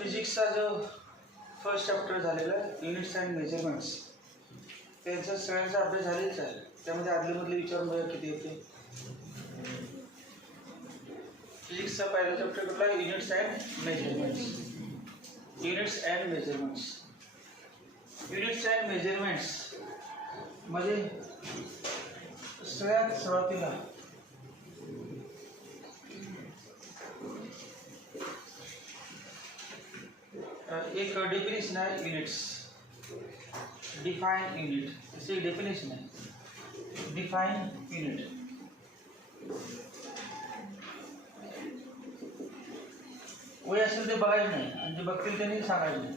फिजिक्सचा जो first chapter झालेला units and measurements त्यांचा सगळ्यांचा अभ्यास झालेलाच आहे. त्यामध्ये आदलेमधले विचारून बघा किती होते. फिजिक्सचा पहिला चॅप्टर कुठला? Units and measurements. Units and measurements. Units and measurements मध्ये सगळ्यात सुरुवातीला एक डेफिनेशन आहे युनिट्स. डिफाइन युनिट असे एक डेफिनेशन आहे. डिफाइन युनिट वय असेल ते बघायचं नाही आणि जे बघतील त्यांनी सांगायचं नाही.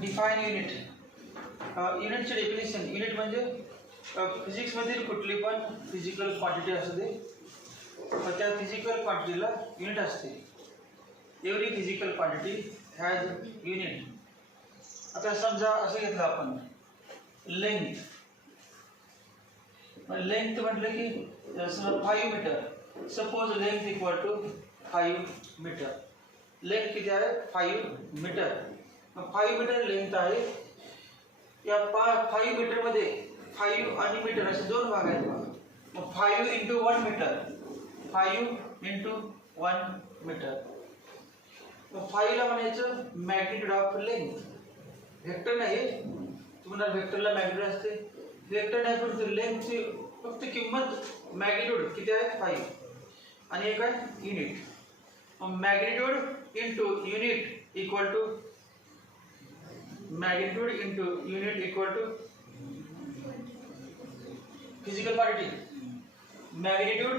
Define unit. युनिटचे डेफिनेशन. युनिट म्हणजे फिजिक्समधील कुठली पण फिजिकल क्वांटिटी असू दे त्या फिजिकल क्वांटिटीला युनिट असते. एवढी फिजिकल क्वांटिटी हॅज युनिट. आता समजा असं घेतलं आपण लेंथ. लेंथ म्हटलं की 5 metre. Suppose length equal to 5 metre. Length किती आहे? 5 मीटर. 5 मीटर लेंथ आहे. या 5 मीटरमध्ये 5 आणि मीटर असे दोन भाग आहेत. मग 5 इंटू 1 मीटर. 5 into 1 metre. मग 5 ला म्हणायचं मॅग्निट्यूड ऑफ लेंथ. व्हेक्टर नाही, तुम्हाला व्हेक्टरला मॅग्निट्यूड असते. व्हेक्टर नाही पण लेंथची फक्त किंमत मॅग्निट्यूड किती आहे? 5 आणि एक आहे युनिट. मग magnitude into unit equal to magnitude into unit equal to physical quantity. Magnitude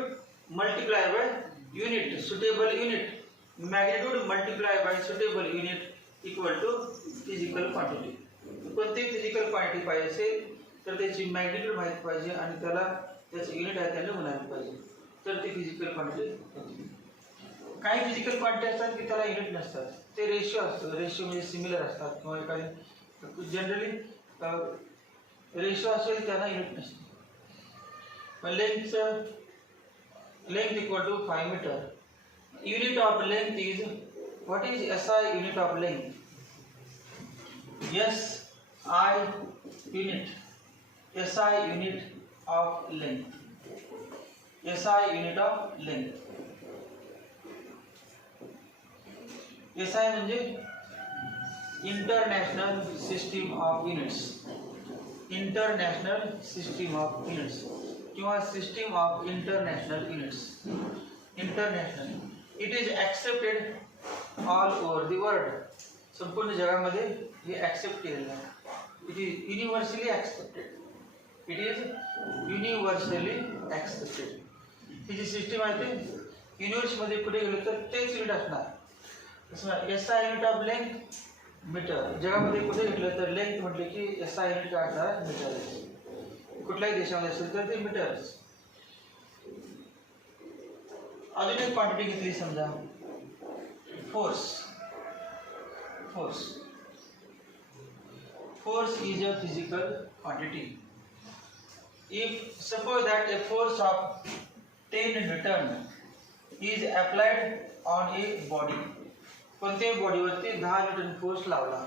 multiply by unit suitable unit. Magnitude multiply by suitable unit equal to physical quantity. कोणतीही फिजिकल क्वांटिटी पाहिजे असेल तर त्याची मॅग्निट्यूड माहीत पाहिजे आणि त्याला त्याचं युनिट आहे त्याला म्हणायला पाहिजे तर ती फिजिकल क्वांटिटी होती. काही फिजिकल क्वांटिटी असतात की त्याला युनिट नसतात. ते रेशिओ असतो. रेशिओ म्हणजे सिमिलर असतात किंवा एखादी जनरली रेशिओ असेल त्यांना युनिट नसते. Length equal to 5 metre. Unit of length is, what is SI unit of length? SI unit. SI unit of length. SI unit of length. SI म्हणजे international system of units. International system of units किंवा system of international units. International. It is accepted all over the world. संपूर्ण जगामध्ये हे accept केलेलं आहे. It is universally accepted. It is universally accepted. ही जी system आहे ते युनिव्हर्समध्ये कुठे गेलं तर तेच युनिट असणार. तसं SI unit of length metre. जगामध्ये कुठे घेतलं तर लेंथ म्हटले की SI युनिट काय असणार? मीटर. कुठल्याही देशामध्ये असेल तर ते मीटर्स. अजून एक क्वांटिटी घेतली समजा force. Force. Force is a physical quantity. If suppose that a force of 10 Newton is applied on a body. कोणत्याही बॉडीवरती 10 न्यूटन फोर्स लावला.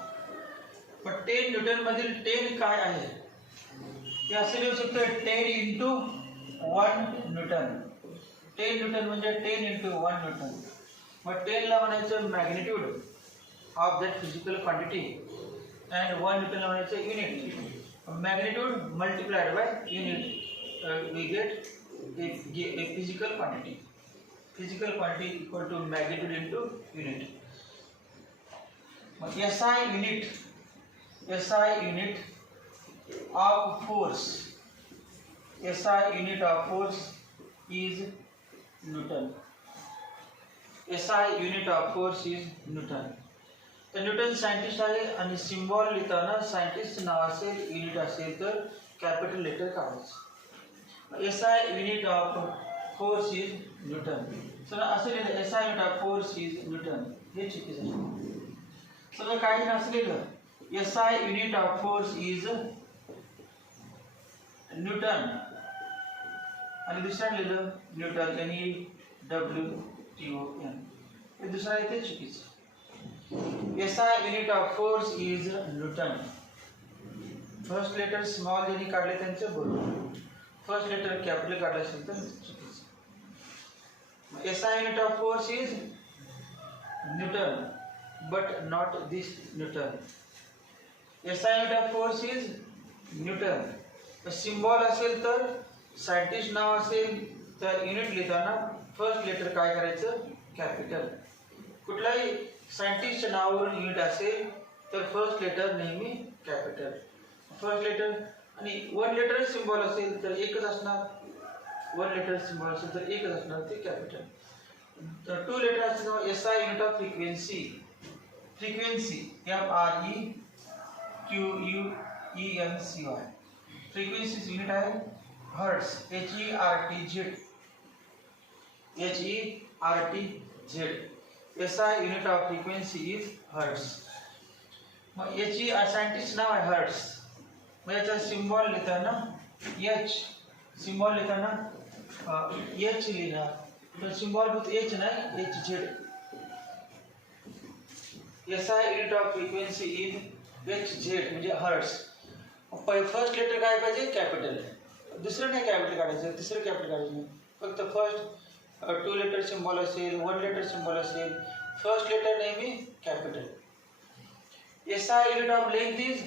पण 10 न्यूटन मधील 10 काय आहे ते असे लिहू शकतो 10 इंटू 1 न्यूटन. 10 न्यूटन म्हणजे 10 इंटू 1 न्यूटन. मग 10 ला म्हणायचं magnitude of that physical quantity and 1 न्यूटनला म्हणायचं unit. Magnitude multiplied by unit we get a physical quantity. Physical quantity equal to magnitude into unit. मग SI unit. SI unit of force. SI unit of force is newton. SI unit of force is newton. तर Newton scientist आहे आणि symbol लिहिताना scientist नाव असेल unit असेल तर capital letter काढायचं. SI unit of force is newton. तर असं लिहिलं SI unit of force is Newton. हे चुकीचं आहे. सगळं काही नसं लिहिलं SI unit of force is Newton आणि दुसऱ्या लिहिलं न्यूटन. NEWTON. हे दुसरा आहे ते चुकीचं. SI unit of force is newton. First letter small ज्यांनी काढले त्यांचं बरोबर, फर्स्ट लेटर कॅपिटल काढलं असेल तर चुकीचं. SI unit of force is Newton but not this Newton. SI unit of force is Newton. Symbol असेल तर सायंटिस्ट नाव असेल तर युनिट लिहिताना फर्स्ट लेटर काय करायचं कॅपिटल. कुठल्याही सायंटिस्टच्या नावावरून युनिट असेल तर फर्स्ट लेटर नेहमी कॅपिटल. फर्स्ट लेटर आणि वन लेटर सिम्बॉल असेल तर एकच असणार, वन लेटर सिम्बॉल असेल तर एकच असणार ते कॅपिटल. तर टू लेटर असेल SI unit of frequency. Frequency FREQUENCY. Frequency unit आहे hertz. HERTZ. SI unit of frequency is hertz. मग याची सायंटिस्ट नाव आहे हर्ट्स. मग याचा सिम्बॉल लिहिताना H, सिम्बॉल लिहिताना H लिहिणार. तर सिम्बॉल होत H नाही HZ. SI unit of frequency is HZ म्हणजे हर्ट्स. फर्स्ट लेटर काय पाहिजे कॅपिटल, दुसरं नाही कॅपिटल काढायचं, तिसरं कॅपिटल काढायचं नाही. फक्त फर्स्ट टू लेटर सिम्बॉल असेल, वन लेटर सिम्बॉल असेल, फर्स्ट लेटर नेहमी capital. SI unit of length is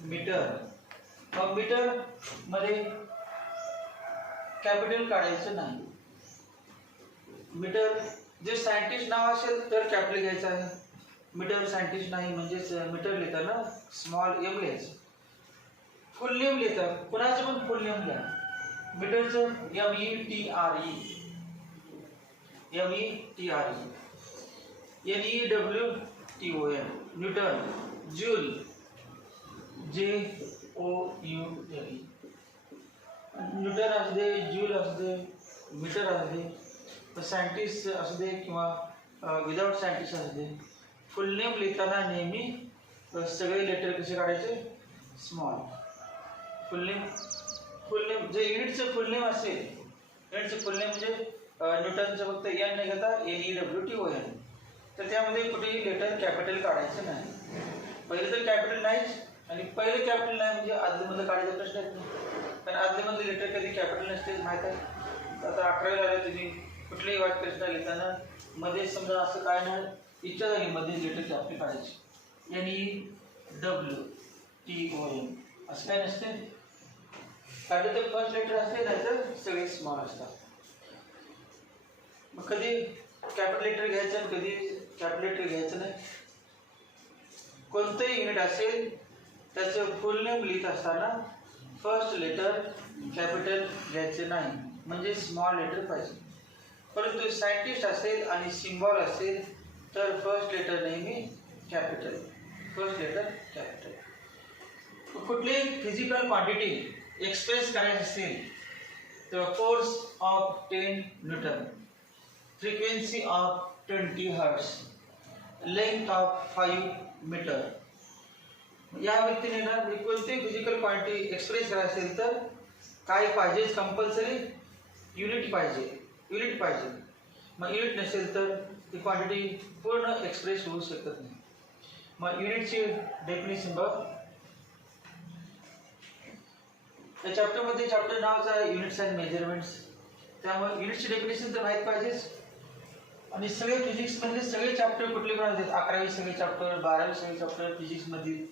metre. मग मीटर मध्ये कॅपिटल काढायचं नाही. मीटर जे सायंटिस्ट नाव असेल तर कॅपिटल घ्यायचं आहे. मीटर सायंटिस्ट नाही म्हणजेच मीटर लिहिताना स्मॉल m लिहायचं. फुल नेम लिहितात कुणाचं पण फुल नेम लिहा. मीटरचं METRE, NEWTON. Newton, joule, JOULE. Newton असू दे, जूल असू दे, मीटर असू दे, सायंटिस्ट असू दे किंवा विदाउट सायंटिस्ट असू दे, फुल नेम लिहिताना नेहमी सगळे लेटर कसे काढायचे स्मॉल. फुल नेम जे युनिटचं फुल नेम असेल, युनिटचं फुल नेम म्हणजे न्यूटनचं फक्त N नाही घेता NEWTON, तर त्यामध्ये कुठेही लेटर कॅपिटल काढायचं नाही. पहिले तर कॅपिटल नाहीच आणि पहिले कॅपिटल नाही म्हणजे आदलीमधलं काढायचा प्रश्न येत नाही, कारण आदलीमधले लेटर कधी कॅपिटल नसतेच माहीत आहे. आता 11वी आले तुम्ही कुठलेही वाक्य प्रश्न लिहिताना मध्ये समजा असं काय नाही इच्छा झाली मध्ये लेटर कॅपिटल काढायची NEWTON असं काय नसते. काढलं तर फर्स्ट लेटर असते नाही तर सगळे स्मॉल असतात. मग कधी कॅपिटल लेटर घ्यायचं आणि कधी कॅपिटल लेटर घ्यायचं नाही. कोणतंही युनिट असेल त्याचं फुल नेम लिहित असताना फर्स्ट लेटर कॅपिटल घ्यायचं नाही म्हणजे स्मॉल लेटर पाहिजे. परंतु सायंटिस्ट असेल आणि सिम्बॉल असेल तर फर्स्ट लेटर नेहमी कॅपिटल, फर्स्ट लेटर कॅपिटल. कुठलीही फिजिकल क्वांटिटी एक्सप्रेस करायची असेल तर force of 10 newton, frequency of 20 hertz, length of 5 metre. या व्यक्तीने ना कोणती फिजिकल क्वांटिटी एक्सप्रेस करायची असेल तर काय पाहिजे कंपल्सरी युनिट पाहिजे. मग युनिट नसेल तर ती क्वांटिटी पूर्ण एक्सप्रेस होऊ शकत नाही. मग युनिटची डेफिनेशन बघ. या चॅप्टरमध्ये चॅप्टर नावचं आहे युनिट्स अँड मेजरमेंट्स. त्यामुळे युनिटची डेफिनेशन तर माहीत पाहिजेच. आणि सगळे फिजिक्समधले सगळे चॅप्टर कुठले पण असतात, 11वी सगळे चॅप्टर, 12वी सगळे चॅप्टर फिजिक्समधील,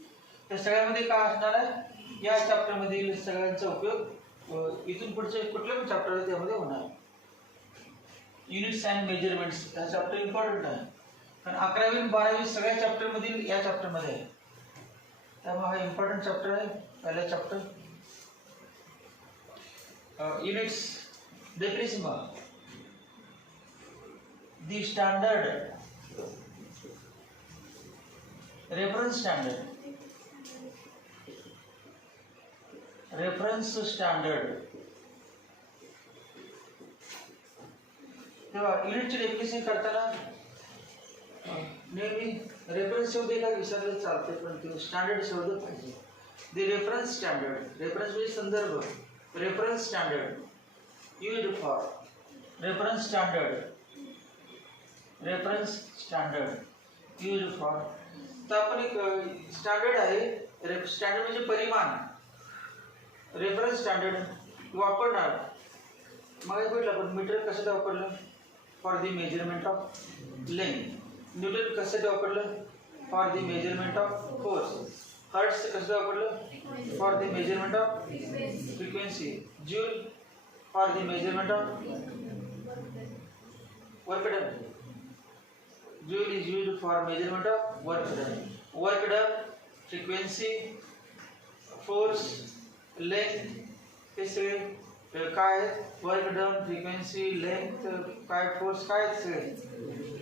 त्या सगळ्यामध्ये काय असणार आहे या चॅप्टरमधील सगळ्यांचा उपयोग इथून पुढचे कुठले पण चॅप्टर आहे त्यामध्ये होणार. युनिट्स अँड मेजरमेंट्स हा चॅप्टर इम्पॉर्टंट आहे कारण 11वी आणि 12वी सगळ्या चॅप्टरमधील या चॅप्टरमध्ये आहे. त्यामुळे हा इम्पॉर्टंट चॅप्टर आहे. पहिला chapter units definition of the standard reference standard तेव्हा युनिटची डेफिनेशन करताना नेहमी रेफरन्स शब्द काय विसरले चालते पण स्टँडर्ड शब्द पाहिजे. द रेफरन्स स्टँडर्ड, रेफरन्स म्हणजे संदर्भ, reference standard used for reference standard reference standard use for. तर आपण एक स्टँडर्ड आहे, स्टँडर्ड म्हणजे परिमाण. रेफरन्स स्टँडर्ड वापरणार. मग भेटलं आपण मीटर कशात वापरलं? For the measurement of length. Newton कशात वापरलं? For the measurement of force. Hertz कसं वापरलं? For the measurement of frequency. Joule for the measurement of work done. Joule is used for measurement of work done. Work done, frequency, force, length, हे सगळे काय आहेत? Work done, frequency, length, काय force, काय सगळे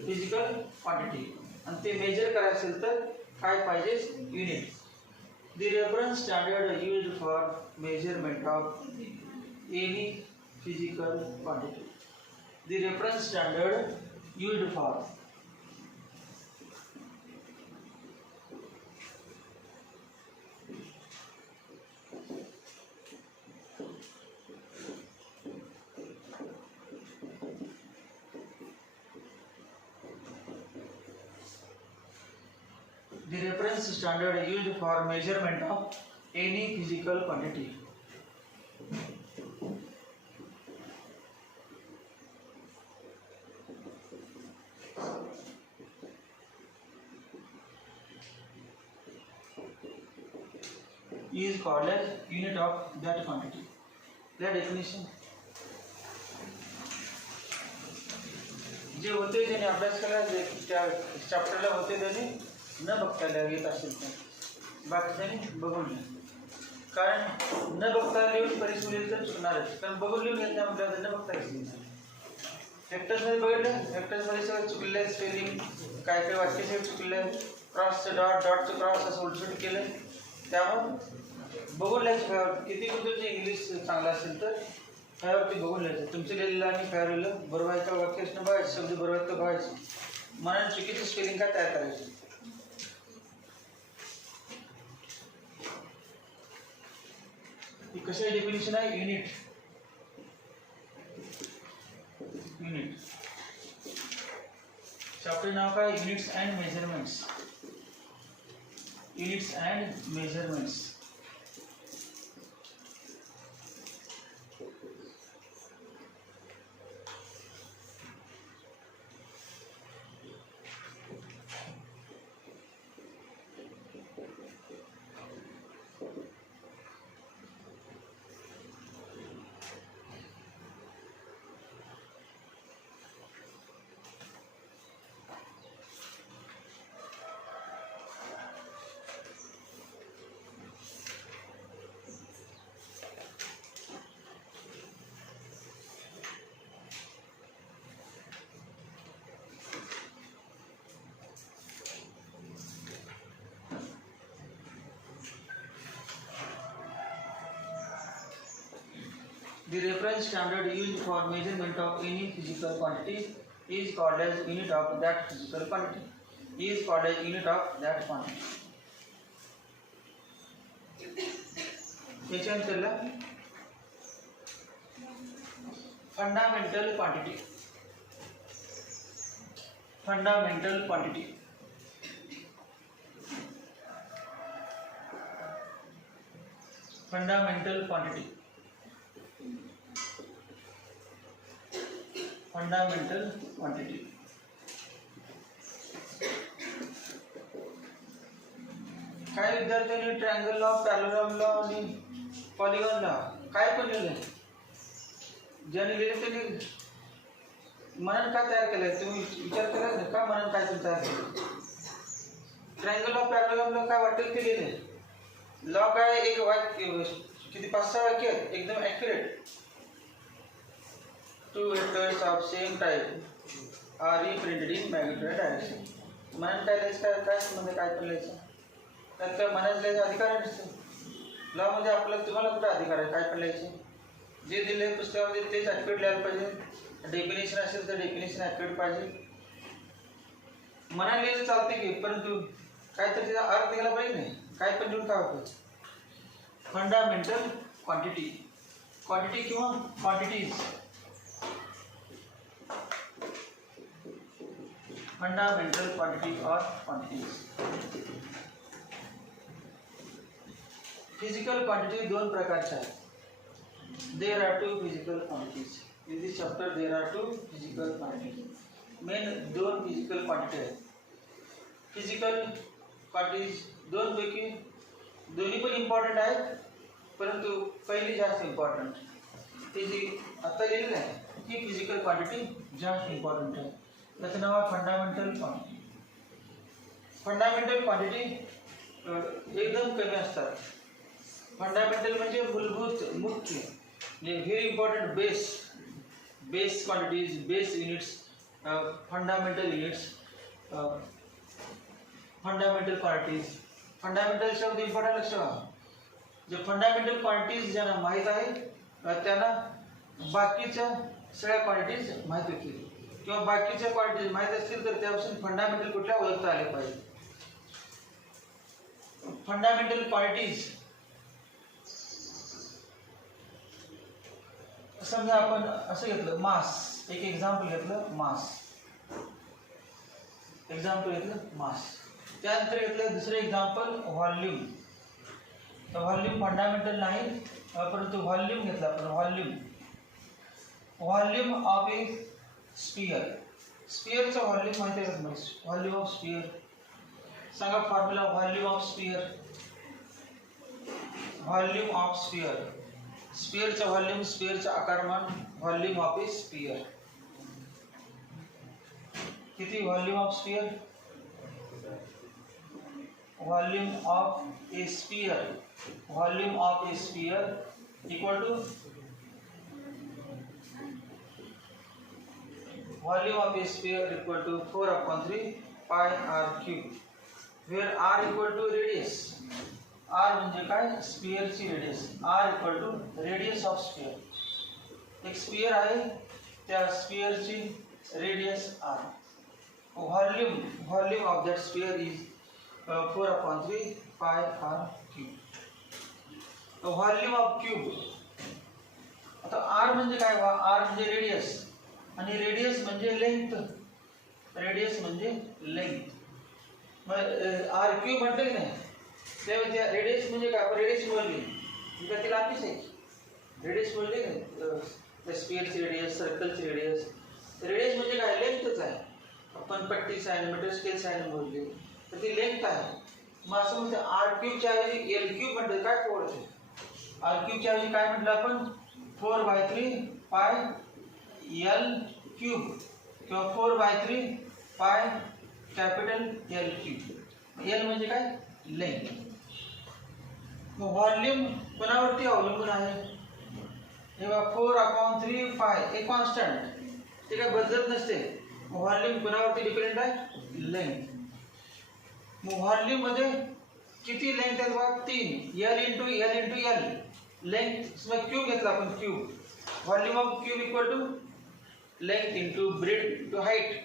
physical quantity. आणि ते major करायचं असेल तर काय पाहिजे? Unit. The reference standard used for measurement of any physical quantity. The reference standard used for measurement of any physical quantity. Is called as unit of that quantity. The definition. जे होते त्याने अभ्यास केला, त्या चॅप्टरला होते त्याने न बघता लिहित असेल तर बाकीच्याने बघून लिहा. कारण न बघता लिहून परीक्षा लिहिली तर चुकणारच. कारण बघून लिहून येत नाही म्हटलं तर न बघता लिहिणार. फॅक्टर्समध्ये बघितलं, फॅक्टर्समध्ये सगळं चुकलेलं आहे. स्पेलिंग काय काय वाक्य सगळं चुकलेलं आहे. क्रॉसचं डॉट, डॉटचं क्रॉस असं उलटसुलट केलं आहे. त्यामुळं बघून लिहायचं. किती पण तुमचं इंग्लिश चांगलं असेल तर फळ्यावरती बघून लिहायचं. तुमचं लिहिलेलं आणि फळ्यावर लिहिलं बरोबर आहे का, वाक्य असणं बघायचं, शब्द बरोबर आहेत का बघायचं. मनाने चुकीचं स्पेलिंग काय तयार करायचं. ही कशी डेफिनेशन आहे? युनिट. युनिट चॅप्टर नाव काय? Units and measurements. Units and measurements. The reference standard used for measurement of any physical quantity is called as unit of that physical quantity. Is called as unit of that quantity. त्याच्यानंतरला fundamental quantity. Fundamental quantity. Fundamental quantity. Fundamental quantity. काही विद्यार्थ्यांनी triangle law, parallel law आणि polygon law काय पण लिहिले. ज्यांनी लिहिले त्यांनी मनन काय तयार केलंय? तुम्ही विचार केला ना का मनन काय तुम्ही तयार केलं? ट्रायंगल लॉ, पॅरलल लॉ काय वाटेल ते लिहिले. लॉ काय एक वाक्य किती 5-6 वाक्य आहेत एकदम accurate. Two vectors of same type are reprinted in magnitude direction. मनन काय लिहायचं, काय संबंध, काय पण लिहायचं. त्यात काय मनात लिहायचा अधिकार नसतो. लॉ मध्ये आपल्याला तुम्हाला कुठे अधिकार आहे काय पण लिहायचं. जे दिले पुस्तकामध्ये तेच ॲक्युरेट लिहायला पाहिजे. डेफिनेशन असेल तर डेफिनेशन ॲक्युरेट पाहिजे. मनात लिहायचं चालते की, परंतु काहीतरी त्याचा अर्थ निघाला पाहिजे नाही. काय पण लिहून काय होतं. Fundamental quantity. क्वांटिटी किंवा quantities. fundamental quantity or quantities. Physical quantity दोन प्रकारचे आहेत. There are two physical quantities. In this chapter there are two physical quantities. Main दोन physical quantity आहेत. Physical quantities दोन पैकी दोन्ही पण इम्पॉर्टंट आहेत, परंतु पहिली जास्त इम्पॉर्टंट. ते जी आता लिहिलेलं आहे ही फिजिकल क्वांटिटी जास्त इम्पॉर्टंट आहे. त्याचं नाव आहे फंडामेंटल क्वांटिटी. फंडामेंटल क्वांटिटी एकदम कमी असतात. फंडामेंटल म्हणजे मूलभूत, मुख्य, म्हणजे very important base quantities, base units, fundamental units, fundamental quantities. Fundamental शब्द इम्पॉर्टंट लक्ष ठेवा. जे फंडामेंटल क्वांटिटीज ज्यांना माहीत आहे त्यांना बाकीच्या सगळ्या क्वांटिटीज माहीत होतील, किंवा बाकीच्या क्वांटिटीज माहीत असतील तर त्यापासून फंडामेंटल कुठल्या ओळखता आले पाहिजे. फंडामेंटल क्वांटिटीज समजा आपण असं घेतलं मास, एक एक्झाम्पल घेतलं मास, त्यानंतर घेतलं दुसरं एक्झाम्पल व्हॉल्यूम. व्हॉल्यूम फंडामेंटल नाही, परंतु व्हॉल्यूम घेतलं आपण. Volume of a sphere. स्पियरचा व्हॉल्यूम माहिती आहे का तुम्हाला? व्हॉल्यूम ऑफ स्पियर सांगा formula. Volume of sphere, volume of sphere, स्पियरचा व्हॉल्यूम, स्पियरचा आकारमान, व्हॉल्यूम ऑफ ए स्पियर. किती volume of sphere? Volume of a sphere, volume of a sphere equal to volume of a sphere equal to 4/3 pi r cube, where r equal to radius. r म्हणजे काय? Sphere ची radius. r equal to radius of sphere. एक sphere आहे, त्या sphere ची radius r. Volume of that sphere is 4/3 pi r cube. Volume of cube. आता r म्हणजे काय? r म्हणजे रेडियस, आणि रेडियस म्हणजे लेंथ. रेडियस म्हणजे लेंथ. मग आर क्यूब म्हटलं की नाही, तेव्हा त्या रेडियस म्हणजे काय? आपण रेडियस बोलली का ती लांबीच आहे. रेडियस बोलली त्या स्पियरची रेडियस, सर्कलची रेडियस. रेडियस म्हणजे काय? लेंथच आहे. आपण पट्टी साइन, मीटर स्केल साइन बोलली तर ती लेंथ आहे. मग असं म्हणजे आर क्यूबच्या ऐवजी एल क्यूब म्हटलं काय पडते? आर क्यूबच्या ऐवजी काय म्हटलं आपण? 4/3 पाय एल क्यूब किंवा 4/3 pi capital L cube. L म्हणजे काय? लेंथ. मग व्हॉल्यूम कोणावरती अवलंबून आहे? तेव्हा 4/3 पाय हे कॉन्स्टंट, ते काय बदलत नसते. व्हॉल्यूम कोणावरती डिपेंडेंट आहे? लेंथ. मग व्हॉल्यूम मध्ये किती लेंथ आहेत बघा? 3. L into L. लेंथ समजा क्यूब घेतला आपण, cube. Volume of cube equal to length into breadth into height.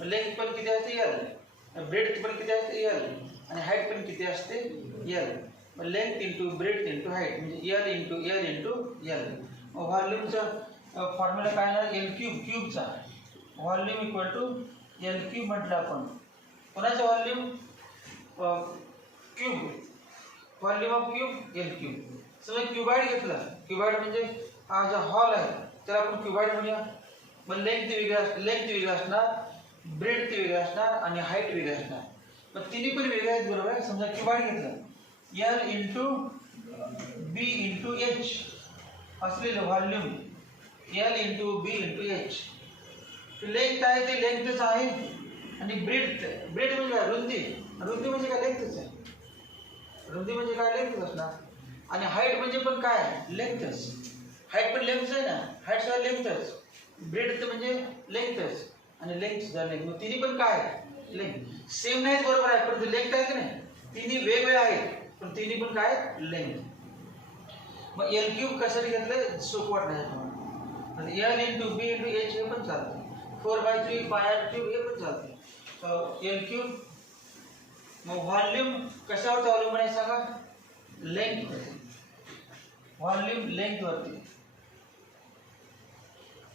Length पण किती असते? एल. ब्रेड पण किती असते? एल. आणि हाईट पण किती असते? L. Length into breadth into height म्हणजे एल इंटू एल. व्हॉल्यूमचा फॉर्म्युला काय ना? L cube. क्यूबचा volume equal to L cube म्हटलं आपण. कोणाचं व्हॉल्यूम? Cube. Volume of cube L cube. समजा क्युबाइड घेतला. क्युबाइड म्हणजे हा जो हॉल आहे त्याला आपण क्युबाइड म्हणूया. मग लेंथ वेगळी असणार, ब्रेड वेगळी असणार, आणि हाईट वेगळी असणार. मग तिन्ही पण वेगळे आहेत, बरोबर आहे. समजा क्युबाइड घेतलं, एल इंटू बी इंटू एच असलेलं व्हॉल्यूम, एल इंटू बी इंटू एच. लेंथ आहे ते लेंथच आहे, आणि ब्रेड म्हणजे काय? रुंदी म्हणजे काय? लेंथच आहे. रुंदी म्हणजे काय? लेंथच असणार. आणि हाईट म्हणजे पण काय? लेंथच. हाईट पण लेंथच आहे ना, हाईट सुद्धा लेंथच. ब्रेड म्हणजे लेंथच, आणि लेंथ सुद्धा लेंथ. मग तिन्ही पण काय? लेंथ. सेम नाहीत, बरोबर आहे, पण लेंथ आहे की नाही? तिन्ही वेगवेगळे आहेत, पण तिन्ही पण काय? लेंथ. मग एल क्यूब कशासाठी घेतलं? सोपं वाटण्यासाठी. एल इंटू बी इंटू एच हे पण चालतं. 4/3 पाय आर क्यूब हे पण चालते. L cube. मग व्हॉल्यूम कशावरती अवलंबून आहे सांगा? लेंथ. व्हॉल्यूम लेंथ वरती.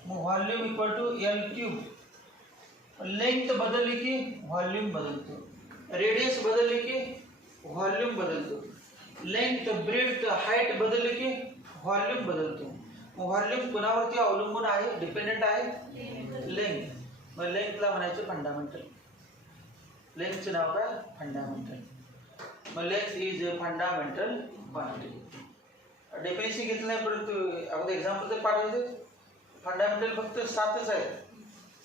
मग volume equal to L cube length बदलली की व्हॉल्यूम बदलतो, रेडियस बदलली की व्हॉल्यूम बदलतो, लेंथ ब्रेड्थ हाईट बदलली की व्हॉल्यूम बदलतो. व्हॉल्यूम कोणावरती अवलंबून आहे, डिपेंडेंट आहे लेंथ. मग लेंथला म्हणायचं फंडामेंटल. लेंथचं नाव काय, फंडामेंटल. मग length is a fundamental quantity. Definition घेतलं नाही, परंतु अगोदर एक्झाम्पल तर पाठवायचे. फंडामेंटल फक्त 7च आहेत,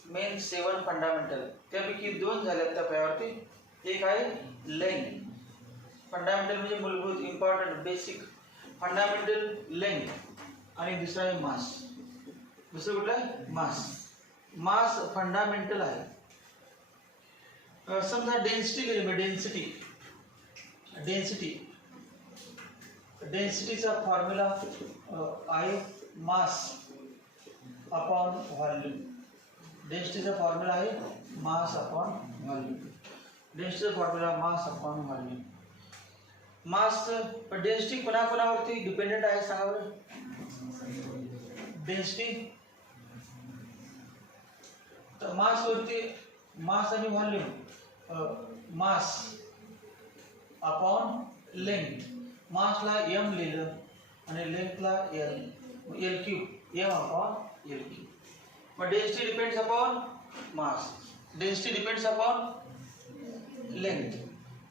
मेन 7 फंडामेंटल. त्यापैकी 2 झाल्यात त्या पायावरती. एक आहे लेंथ. फंडामेंटल म्हणजे मूलभूत, इम्पॉर्टंट, बेसिक. Fundamental length. आणि दुसरा आहे मास. दुसरं कुठलं आहे, मास. मास फंडामेंटल आहे. समजा डेन्सिटी गेली, डेन्सिटी. डेन्सिटीचा फॉर्म्युला आहे मास अपॉन व्हॉल्यूम. डेन्सिटीचा फॉर्म्युला आहे मास अपॉन व्हॉल्यूम. डेन्सिटीचा formula mass upon volume. Mass density कोणाकोणावरती डिपेंडेंट आहे सांगा बरं. डेन्सिटी तर मासवरती, मास आणि व्हॉल्यूम. Mass upon length. मासला m लिहिलं आणि लेंथला l cube, m upon l cube. मग density depends upon mass, density depends upon length,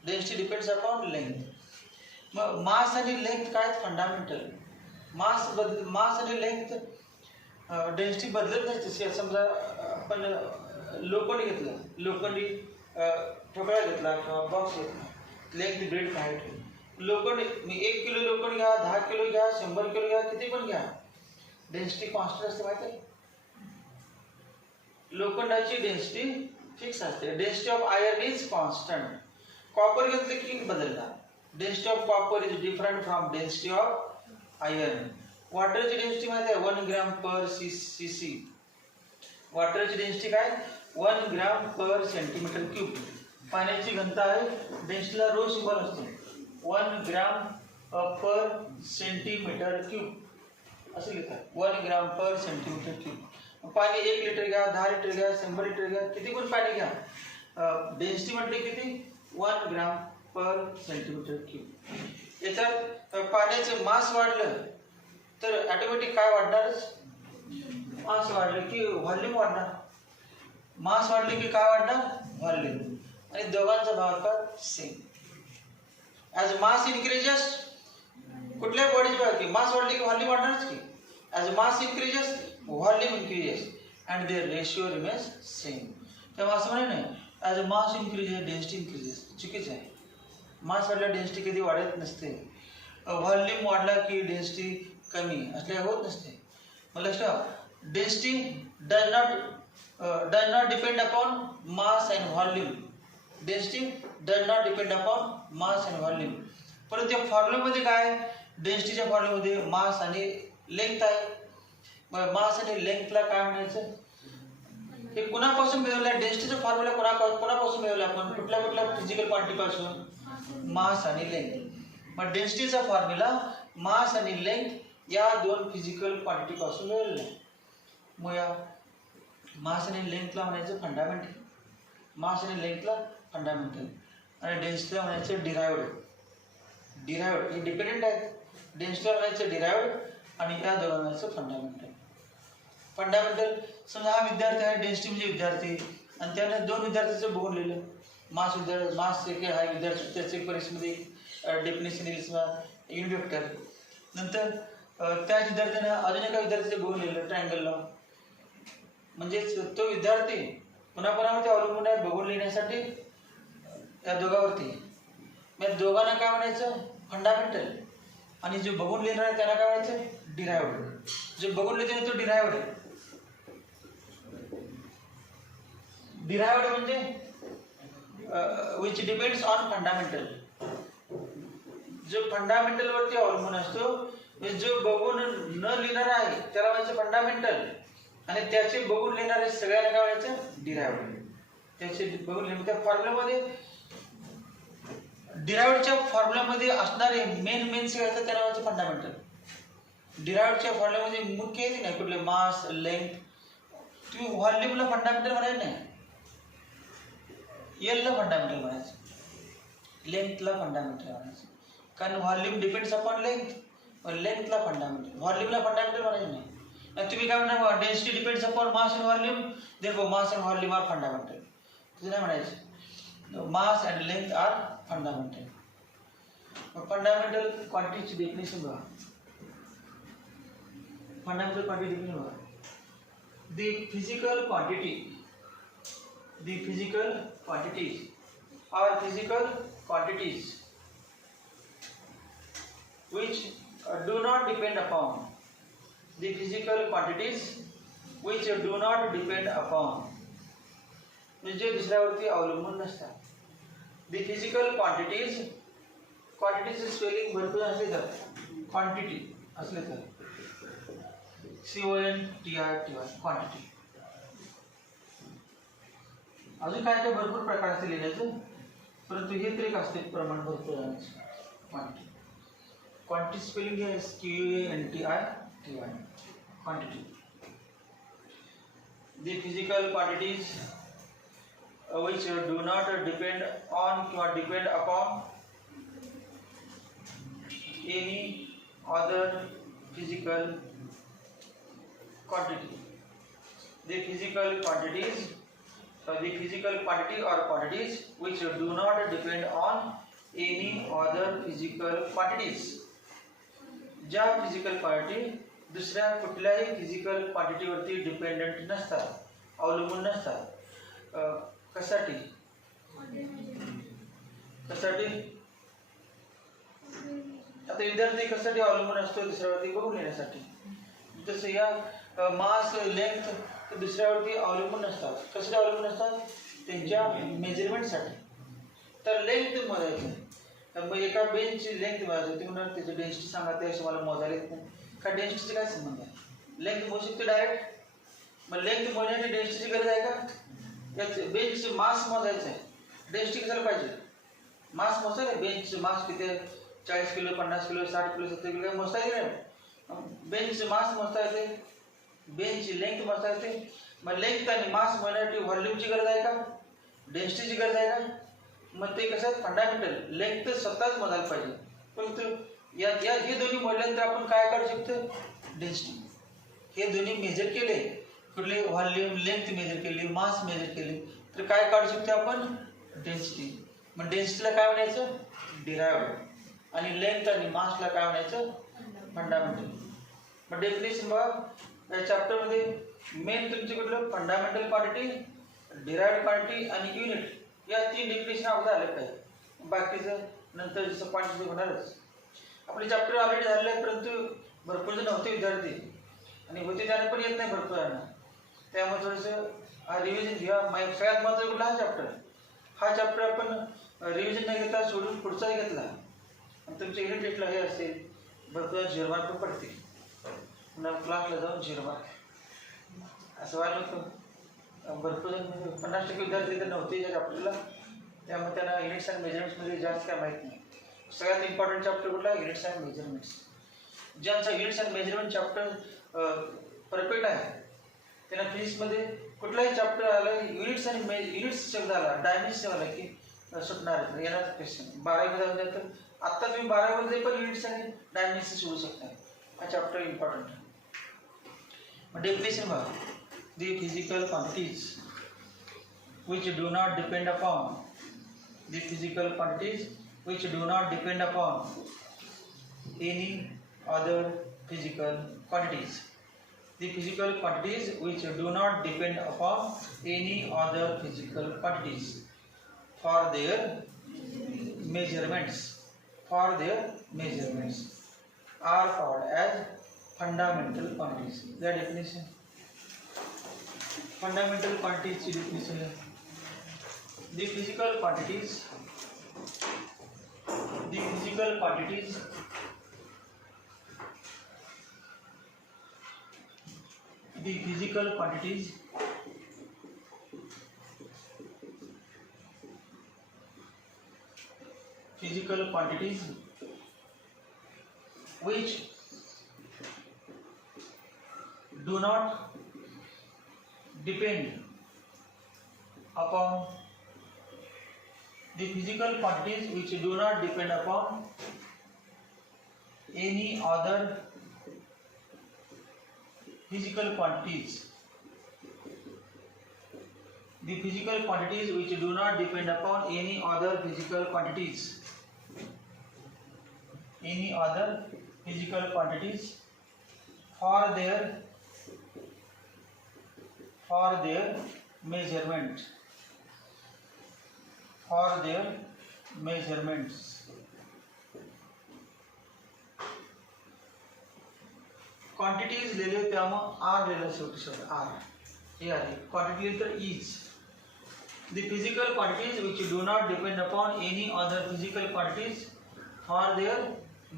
density depends upon length. मग मास आणि लेंथ काय, फंडामेंटल. मास आणि लेंथ डेन्सिटी बदलत नाही. तसे समजा आपण लोखंडी घेतलं, लोखंडी ठोकळा घेतला किंवा बॉक्स घेतला, लेंथ ब्रेड हाईट. लोखंड 1 किलो लोखंड घ्या, 10 किलो घ्या, 100 किलो घ्या, किती पण घ्या, डेन्सिटी कॉन्स्टंट असते माहिती आहे. लोखंडाची डेन्सिटी फिक्स असते. Density of iron is constant. Copper घेतलं की बदलणार. Density of copper is different from density of iron. वॉटरची डेन्सिटी माहिती आहे 1 ग्रॅम पर cc. वॉटरची डेन्सिटी काय, 1 ग्रॅम पर सेंटीमीटर क्यूब. पाण्याची घनता आहे, डेन्सिटीला रो सिंबल असतो, 1 ग्रॅम पर सेंटीमीटर क्यूब असं लिहितात. 1 ग्रॅम पर सेंटीमीटर क्यूब. पाणी 1 लिटर घ्या, 10 लिटर घ्या, 100 लिटर घ्या, किती पण पाणी घ्या, डेन्सिटी म्हटली किती, 1 ग्रॅम पर सेंटीमीटर क्यूब. याच्यात पाण्याचं मास वाढलं तर ऑटोमॅटिक काय वाढणारच, मास वाढलं की व्हॉल्यूम वाढणार. मास वाढले की काय वाढणार, व्हॉल्यूम. आणि दोघांचा भागाकार सेम. ॲज मास इन्क्रीजेस, कुठल्या बॉडीची बघा की मास वाढले की व्हॉल्यूम वाढणारच की. As mass increases volume increases and their ratio remains same. तेव्हा असं म्हणे नाही as mass increases density increases, चुकीचं आहे. मास वाढला डेन्सिटी कधी वाढत नसते. व्हॉल्यूम वाढला की डेन्सिटी कमी असल्या होत नसते. मग लक्षात, density does not depend upon mass and volume. Density does not depend upon mass and volume. परंतु त्या फॉर्म्युलामध्ये काय, डेन्सिटीच्या फॉर्म्युलामध्ये मास आणि लेंथ आहे. मग मास आणि लेंथला काय म्हणायचं, हे कुणापासून मिळवलं, डेन्सिटीचा फॉर्म्युला कोणापासून मिळवला आपण, कुठल्या फिजिकल क्वांटिटीपासून, मास आणि लेंथ. मग डेन्सिटीचा फॉर्म्युला मास आणि लेंथ या 2 फिजिकल क्वांटिटीपासून मिळवलेला आहे. मग या मास आणि लेंथला म्हणायचं फंडामेंटल. मास आणि लेंथला फंडामेंटल. आणि डेन्सिटीला म्हणायचं डिराइव्ड. डिराइव्ड हे डिपेंडेंट आहेत. डेन्सिटीला म्हणायचं डिराइव्ड आणि या दोघांना म्हणायचं फंडामेंटल. फंडामेंटल समजा हा विद्यार्थी आहे, डेन्सिटी म्हणजे विद्यार्थी, आणि त्याने 2 विद्यार्थ्यांचं बघून लिहिलं. मास एक आहे विद्यार्थी, त्याचे परीक्षेमध्ये डेफिनेशन दिली युनिट वेक्टर. नंतर त्याच विद्यार्थ्याने अजून एका विद्यार्थ्याचं बघून लिहिलं ट्रायंगल लावून. म्हणजेच तो विद्यार्थी कोणाकोणावरती अवलंबून आहे बघून लिहिण्यासाठी, या दोघांवरती. मग दोघांना काय म्हणायचं, फंडामेंटल. आणि जो बघून लिहिणार आहे त्याला काय म्हणायचं, डिराइव्ड. जो बघून लिहितो तो डिराइव्ड आहे. डिराइव्ड म्हणजे विच डिपेंड्स ऑन फंडामेंटल. जो फंडामेंटल वरती अवलंबून असतो, जो बघून न लिहिणार आहे त्याला म्हणायचं फंडामेंटल. आणि त्याचे बघून लिहिणारे सगळ्यांना काय म्हणायचं, डिराइव्ड. त्याचे बघून लिहिणार त्या फॉर्म्युलामध्ये, डिराइव्डच्या फॉर्म्युलामध्ये असणारे मेन सगळे असतात त्याला म्हणायचं फंडामेंटल. डिराइव्डच्या फॉर्म्युलामध्ये मुख्य आहे नाही कुठले, मास लेंथ. तुम्ही व्हॉल्यूमला फंडामेंटल म्हणायचं नाही. एल ला फंडामेंटल म्हणायचं, लेंथला फंडामेंटल म्हणायचं, कारण व्हॉल्यूम डिपेंड्स अपॉन लेंथ, लेंथला फंडामेंटल, व्हॉल्यूमला फंडामेंटल म्हणायचं नाही. आणि तुम्ही काय म्हणणार density depends upon mass and volume, therefore mass and volume are fundamental. तुझं नाही म्हणायचं, mass and length are fundamental. Fundamental क्वांटिटीची डेफिनेशन बघा. फंडामेंटल क्वांटिटी डेफिनेशन बघा. The physical quantities are physical quantities which do not depend upon the physical quantities which do not depend upon, म्हणजे दुसऱ्यावरती अवलंबून नसतात. The physical quantities, क्वांटिटीचे spelling भरपूर असले तर quantity असले तर CONTITY क्वांटिटी. अजून काय काय भरपूर प्रकार असते लिहिण्याचं, परंतु हे तर एक असते प्रमाण भरपूर क्वांटिटी. क्वांटिटी स्पेलिंग आहे QUANTITY quantity. The physical quantities which do not depend on or depend upon any other physical quantity. The physical quantities, the physical quantity or quantities which do not depend on any other physical quantities. ज्या physical quantity दुसऱ्या कुठल्याही physical क्वांटिटीवरती dependent नसतात, अवलंबून नसतात. कशासाठी आता विद्यार्थी कशासाठी अवलंबून असतो दुसऱ्यावरती बघून घेण्यासाठी. तसं या मास लेंथ दुसऱ्यावरती अवलंबून नसतात. कशासाठी अवलंबून असतात? त्यांच्या मेजरमेंटसाठी. तर लेंथ मोजायची, मग एका बेंचची लेंथ मोजायची, ती म्हणणार त्याची डेन्सिटी सांगा, ते असे मला मोजायला येत नाही. का डेन्सिटीचा काय संबंध आहे? लेंथ मोजू शकते डायरेक्ट. मग लेंथ मोजण्याची डेन्सिटीची गरज आहे का? या बेंचचं मास मोजायचं आहे, डेन्सिटी कशाला पाहिजे? मास मोजायला, बेंचचं मास किती आहे? 40 किलो, 50 किलो, 60 किलो, 70 किलो मोजता येते नाही. बेंचचं मास मोजता येते, बेंचची लेंथ मोजता येते. मग लेंथ आणि मास मोजण्यासाठी व्हॉल्यूमची गरज आहे का? डेन्सिटीची गरज आहे का? मग ते कसं आहे, फंडामेंटल लेंथ स्वतःच मोजायला पाहिजे. परंतु या हे दोन्ही मोजल्यानंतर आपण काय काढू शकतो? डेन्सिटी. हे दोन्ही मेजर केले, कुठले व्हॉल्यूम लेंथ मेजर केली, मास मेजर केले, तर काय काढू शकतो आपण? डेन्सिटी. मग डेन्सिटीला काय म्हणायचं? डिराइव्हड. आणि लेंथ आणि मासला काय म्हणायचं? फंडामेंटल. मग डेफिनेशन बघा, या चॅप्टरमध्ये मेन तुमचे कुठलं? फंडामेंटल क्वांटिटी, डिराइव्हड क्वांटिटी आणि युनिट, या 3 डेफिनेशन अगोदर आले पाहिजे. बाकीचं नंतर जसं क्वांटिटी होणारच. आपले चॅप्टर ऑलरेडी झालेले आहे, परंतु भरपूर जण होते विद्यार्थी आणि होते त्याने पण येत नाही भरपूर जणांना. त्यामुळे थोडंसं रिव्हिजन घ्या. सगळ्यात महत्त्वाचा कुठला? हा चॅप्टर. हा चॅप्टर आपण रिव्हिजन नाही घेता सोडून पुढचाही घेतला आणि तुमच्या युनिट टेस्टला हे असेल, भरपूर 0 मार्क पण पडतील. पुन्हा क्लासला जाऊन 0 मार्क असं व्हायला नको. भरपूर 50% विद्यार्थी तर नव्हते या चॅप्टरला, त्यामुळे त्यांना युनिट्स अँड मेजरमेंट्समध्ये जास्त काय माहीत नाही. सगळ्यात इम्पॉर्टंट चॅप्टर कुठला? Units and measurements. ज्यांचा units and measurement chapter perfect आहे त्यांना फिजिक्समध्ये कुठलाही चॅप्टर आलं, युनिट्स आणि युनिट्स शब्द आला, डायमेन्शन आला की सुटणार येणार क्वेश्चन. 12वी जाऊन तर आत्ता तुम्ही 12वीमध्ये पण युनिट्स आणि डायमेन्शन शिकू शकता. हा चॅप्टर इम्पॉर्टंट आहे. मग डेफिनेशन बघा. The physical quantities which do not depend upon, the physical quantities which do not depend upon any other physical quantities. The physical quantities which do not depend upon any other physical quantities for their measurements, are called as fundamental quantities. The definition. Fundamental quantities definition है. The physical quantities which do not depend upon The physical quantities which do not depend upon any other physical quantities. The physical quantities which do not depend upon any other physical quantities. Any other physical quantities for their measurement. For their measurements. Quantities ले लो त्यामुळे are लिहिलं शेवटी शब्द are हे आहे quantity लिहिलं तर is the physical quantities which do not depend upon any other physical quantities for their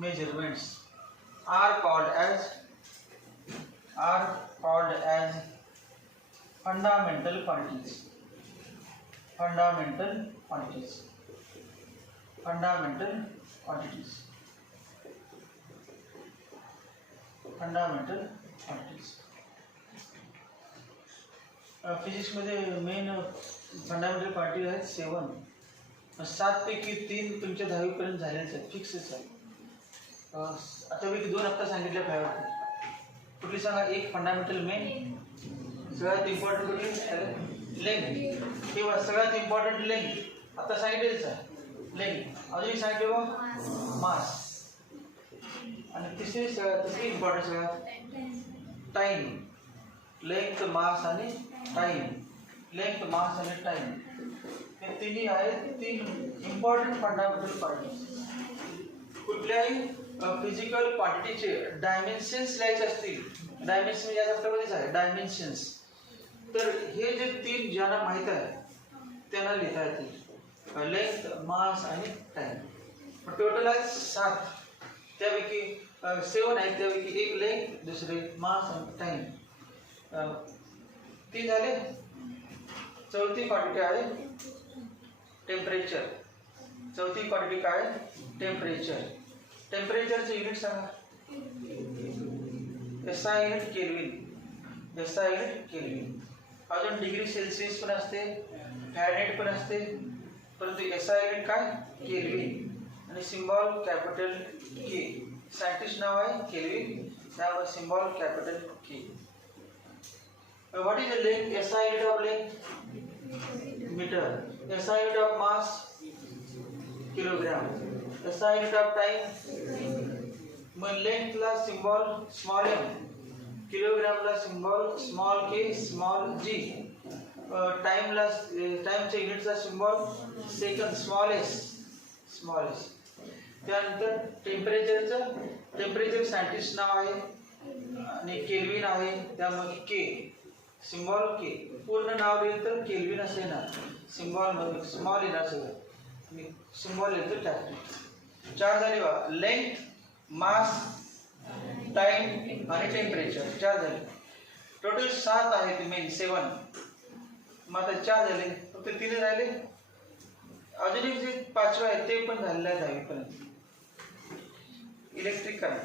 measurements are called as fundamental quantities. Fundamental quantities. Fundamental quantities. Fundamental quantities. Physics मध्ये main fundamental quantity आहेत 7. 7 पैकी 3 तुमच्या 10वी पर्यंत झालेच आहेत, फिक्सच आहे. आता पैकी 2 आता सांगितल्या पाहिजे. कुठली सांगा? एक फंडामेंटल मेन, सगळ्यात इम्पॉर्टंट कुठली? लेंथ. किंवा सगळ्यात इम्पॉर्टंट लेंथ आता सांगितलेच आहे लेंथ. अजून सांगितले बघ मास. आणि तिसरी इम्पॉर्टंट सगळ्यात टाइम. लेंथ, मास आणि टाइम. लेंथ, मास आणि टाइम हे तिन्ही आहेत 3 इम्पॉर्टंट फंडामेंटल क्वांटिटीज. कुठल्याही फिजिकल क्वांटिटीचे डायमेन्शन्स लिहायचे असतील, डायमेन्शन या चॅप्टरमध्येच आहे डायमेन्शन्स, तर हे जे 3 ज्यांना माहीत आहे त्यांना लिहिता येतील. लेंथ, मास आणि टाइम. टोटल आहे 7. त्यापैकी 7 आहेत, त्यापैकी एक लेंथ, दुसरे मास आणि टाइम. 3 झाले. चौथी क्वांटिटी आहे टेम्परेचर. चौथी क्वांटिटी काय आहे? टेम्परेचर. टेम्परेचरचे युनिट सांगा. SI unit Kelvin. SI unit Kelvin. अजून डिग्री सेल्सिअस पण असते, फॅरेनहाइट पण असते, परंतु SI युनिट काय? केल्विन. आणि सिम्बॉल कॅपिटल के. सायंटिस्ट नाव आहे केल्विन, त्यावर symbol capital K. What is the length? SI unit of length metre. SI unit of mass kilogram. SI unit of time. मग लेंथला सिम्बॉल स्मॉल m, किलोग्रामला symbol small K small G. टाइमला टाइमच्या युनिटचा symbol second small S. त्यानंतर temperature scientist नाव आहे आणि kelvin आहे, त्यामध्ये के सिम्बॉल के. पूर्ण नाव लिहिलं तर केल्विन असे येणार, सिम्बॉल स्मॉल येणार सगळं, सिम्बॉल येईल तर कॅपिटल. 4 झाले बघा. लेंथ, मास, टाइम आणि टेम्परेचर 4 झाले. टोटल 7 आहेत मेन 7. मग आता 4 झाले, फक्त 3 राहिले. अजून एक जे 5वे आहे ते पण झालेलं आहे 10वी पर्यंत. Electric current.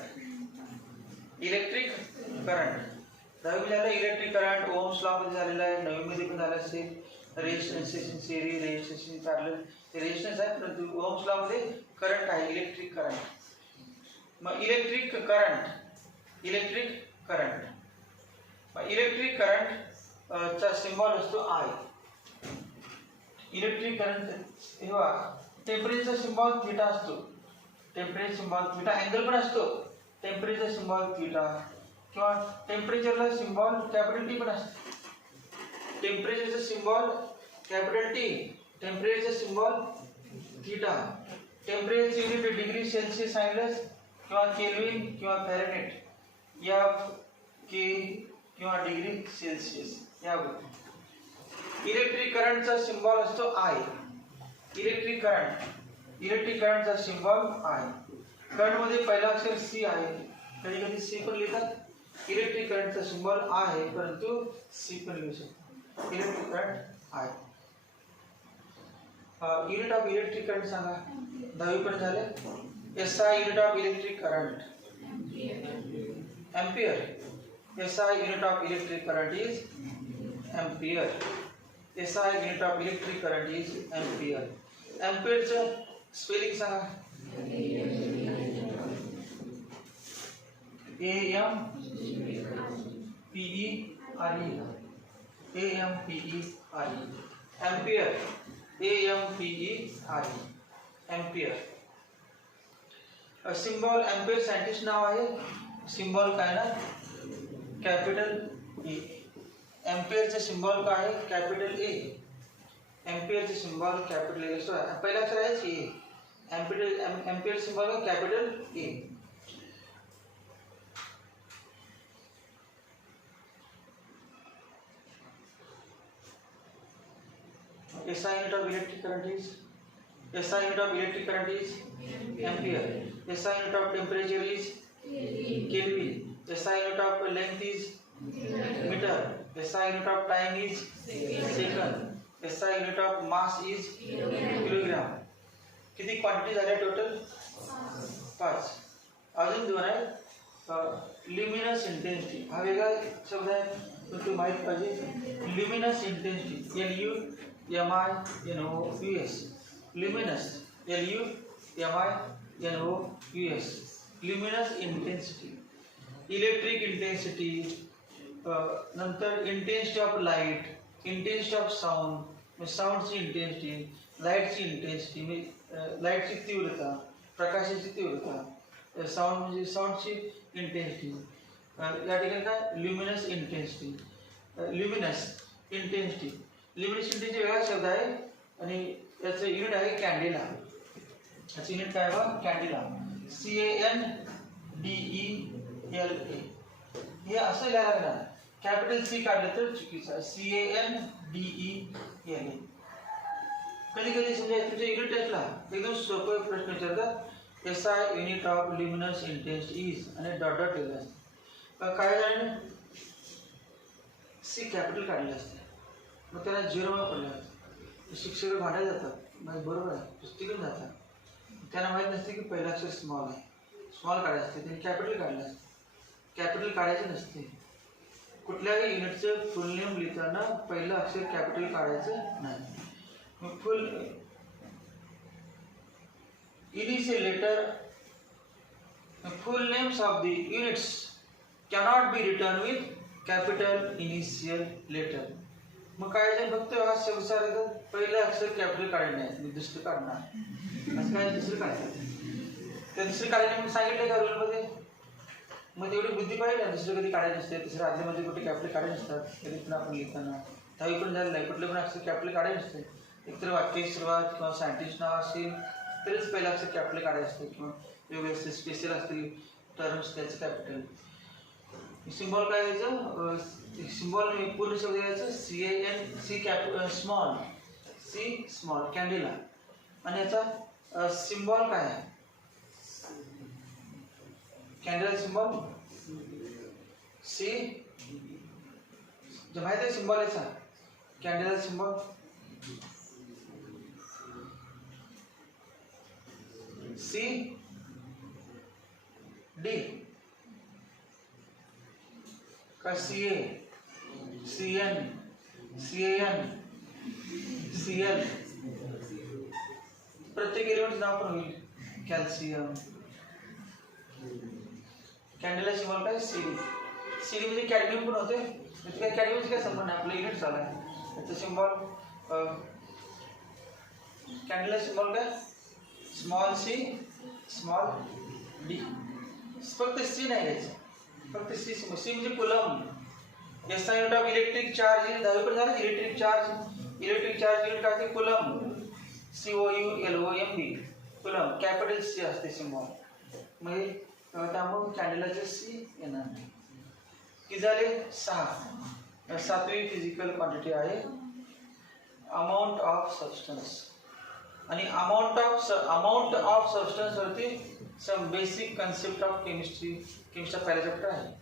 10वी झालं इलेक्ट्रिक करंट. ओम्स लॉ मध्ये झालेला आहे, 9वी मध्ये पण झालं असेल. रेजिस्टन्स थिअरी, रेजिस्टन्स काढलं ते रेजिस्टन्स आहे, परंतु ओम्स लॉ मध्ये करंट आहे, इलेक्ट्रिक करंट. मग इलेक्ट्रिक करंट चा सिम्बॉल असतो आय. इलेक्ट्रिक करंट तेव्हा टेम्परेचर सिम्बॉल थीटा असतो. टेम्परेचर सिम्बॉल थीटा अँगल पण असतो. टेम्परेचर सिम्बॉल थीटा किंवा टेम्परेचरला सिम्बॉल कॅपिटल टी पण असतो. टेम्परेचरचा symbol capital T, temperature symbol theta. Temperature unit degree Celsius सांगितलं किंवा केल्विन किंवा फॅरेनहाइट, या के किंवा डिग्री सेल्सिअस या गोष्टी. इलेक्ट्रिक करंटचा सिम्बॉल असतो आय. इलेक्ट्रिक करंटचा सिम्बॉल आय. करंट मध्ये पहिला अक्षर सी आहे, कधी कधी सी पण लिहितात. इलेक्ट्रिक करंटचा सिम्बॉल आय आहे, परंतु सी पण लिहू शकतो. Electric current I. Unit of electric current सांगा. 10वी पर्यंत झाले. SI unit of electric current. Ampere. SI unit of electric current is ampere. SI unit of electric current is ampere. एम्पियरचं स्पेलिंग सांगा. AMPERE. AMPERE. Ampere. AMPERE. Ampere. Symbol ampere scientist नाव आहे. Symbol काय ना कॅपिटल ए. एम्पियरचं symbol काय आहे capital A. एम्पियरचं सिम्बॉल कॅपिटल ए. पहिला अक्षर आहे A. Ampere symbol capital A. SI unit of electric current is ampere. SI unit of temperature is Kelvin. SI unit of length is meter. SI unit of time is second. SI unit of mass is kilogram. किती quantity झाल्या total 5. अजून 2 आहे. Luminous intensity हा वेगळा शब्द आहे तो तुम्ही माहित पाहिजे. Luminous intensity LUMINOUS. Luminous LUMINOUS. Luminous intensity. Electric intensity. नंतर intensity of light. Intensity of sound. साऊंडची इंटेन्सिटी. लाईटची इंटेन्सिटी लाईटची तीव्रता. प्रकाशाची तीव्रता. साऊंड म्हणजे साऊंडची इंटेन्सिटी. या ठिकाणी काय luminous intensity. Luminous intensity. Luminous intensity वेगळा शब्द आहे आणि याचं युनिट आहे कॅन्डेला. याचं युनिट काय बघा कॅन्डेला. CANDELA. हे असं लिहायला लागणार. कॅपिटल C काढलं तर चुकीचं आहे. CANDELA. कधी कधी समजा तुमच्या युनिट टेस्टला एकदम सोपं प्रश्न विचारतात. SI unit of luminous intensity is आणि डॉट डॉट लिहिलं असतं. काय झालं C कॅपिटल काढले असते मग त्याला 0 पडले असते. शिक्षक भांडायला जातात मग बरोबर आहे पुस्तकीकडून जातात. त्यांना माहीत नसते की पहिला अक्षर स्मॉल आहे. स्मॉल काढायचं असते त्यांनी कॅपिटल काढलं असतं. कॅपिटल काढायचे नसते. कुठल्याही युनिटचं फुल नेम लिहिताना पहिलं अक्षर कॅपिटल काढायचं नाही. फुल initial letter, full names of the units cannot be written with capital initial letter. मग काय जण फक्त हा शब्द सांगतात पहिलं अक्षर कॅपिटल काढणे नाही मी दुसरं काढणार असं काय दुसरं काढतात. त्या दुसरं काढायला मग सांगितलं का रूलमध्ये. मग तेवढी बुद्धी पाहिजे ना दुसरं कधी काढायचं नसते. तिसरं आधीमध्ये कुठे कॅपिटल काढायचे नसतात. कधी पण आपण लिहिताना 10वी पण झालेलं आहे कुठलं पण अक्षर कॅपिटल काढायचे नसते. एकतर वाक्याची सुरुवात किंवा सायंटिस्ट नाव असेल तरीच पहिला अक्षर कॅपिटल काढायचं असते किंवा वेगळे असते स्पेशल असतील टर्म्स त्याचं कॅपिटल. सिम्बॉल काय यायचं सिम्बॉल पूर्ण शब्द यायचं C स्मॉल कॅन्डेला. आणि याचा सिम्बॉल काय आहे कॅन्डेला सिम्बॉल C जो माहिती आहे सिम्बॉल याचा कॅन्डेला सिम्बॉल CD का CA CN CAN CL प्रत्येक एलिमेंट नाव पण होईल. कॅल्शियम. कॅन्डेला सिम्बॉल काय CD. CD म्हणजे कॅडमियम पण होते. काय कॅडमियमचं काय संबंध आहे आपलं युनिट चालू आहे. त्याचं सिम्बॉल कॅन्डेला सिम्बॉल काय स्मॉल C स्मॉल D. फक्त C नाही घ्यायचं फक्त C म्हणजे coulomb. SI unit of electric charge 10वी पण झालं इलेक्ट्रिक चार्ज युनिट काय coulomb. COULOMB coulomb. Capital C असते सिम्बॉल. मग त्यामुळे कॅन्डेलाचे C येणार नाही. किती झाले 6. 7वी फिजिकल क्वांटिटी आहे अमाऊंट ऑफ सबस्टन्स. आणि अमाऊंट ऑफ सबस्टन्स वरती some basic concept of chemistry. केमिस्ट्रीचा पहिला चॅप्टर आहे.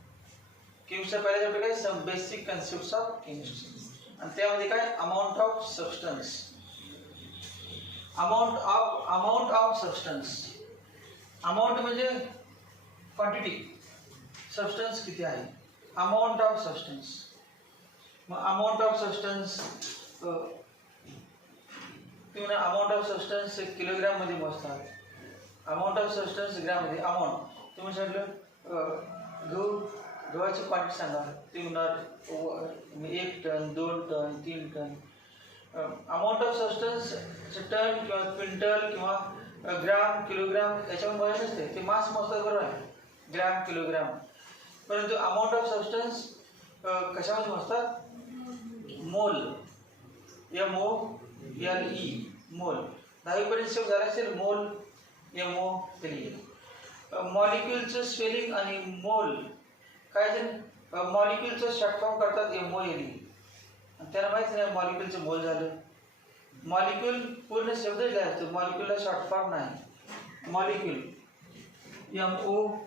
केमिस्ट्रीचा पहिला चॅप्टर काय some basic concepts of chemistry. आणि त्यामध्ये काय amount of substance. Amount of substance. Amount म्हणजे क्वांटिटी. सबस्टन्स किती आहे अमाऊंट ऑफ सबस्टन्स. मग अमाऊंट ऑफ सबस्टन्स किंवा अमाऊंट ऑफ सबस्टन्स किलोग्राम मध्ये मोजतात. अमाऊंट ऑफ सबस्टन्स ग्राम मध्ये. अमाऊंट तुम्ही सांगितलं गव्हाची क्वांटिटी सांगा. ते म्हणणार 1 ton 2 ton 3 ton. Amount of substance ton किंवा क्विंटल किंवा ग्राम किलोग्राम याच्यावर बघायचं नसते. ते मास मोजतात बरोबर आहे, ग्राम किलोग्राम. परंतु अमाऊंट ऑफ सबस्टन्स कशामध्ये मोजतात? मोल. MOLE मोल. 10वी पर्यंत सेव झाला असेल. मोल MOLE. मॉलिक्युलचं स्पेलिंग आणि मोल काय जण मॉलिक्युलचं शॉर्ट फॉर्म करतात MOLE. त्यांना माहित नाही मॉलिक्युलचं मोल झालं. मॉलिक्युल पूर्ण शब्द लिहिला असतो, मॉलिक्युलला शॉर्ट फॉर्म नाही. मॉलिक्युल MOLECULE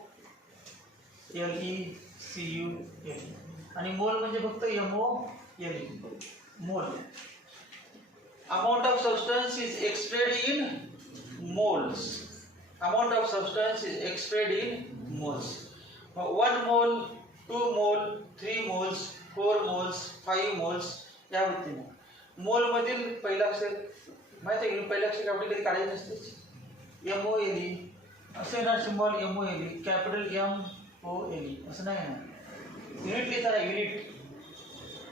आणि मोल म्हणजे फक्त MOLE मोल. Amount of substance is expressed in moles. Amount of substance is expressed in moles. 1 मोल 2 मोल 3 मोल्स 4 मोल्स 5 मोल्स या वृत्तीने. मोल मधील पहिलं अक्षर माहिती आहे की पहिलं अक्षर आपल्याला कधी काढायचं नसते. MOLE असे ना सिम्बॉल. MOLE कॅपिटल MOLE असं नाही ना. युनिट लिहिताना युनिट.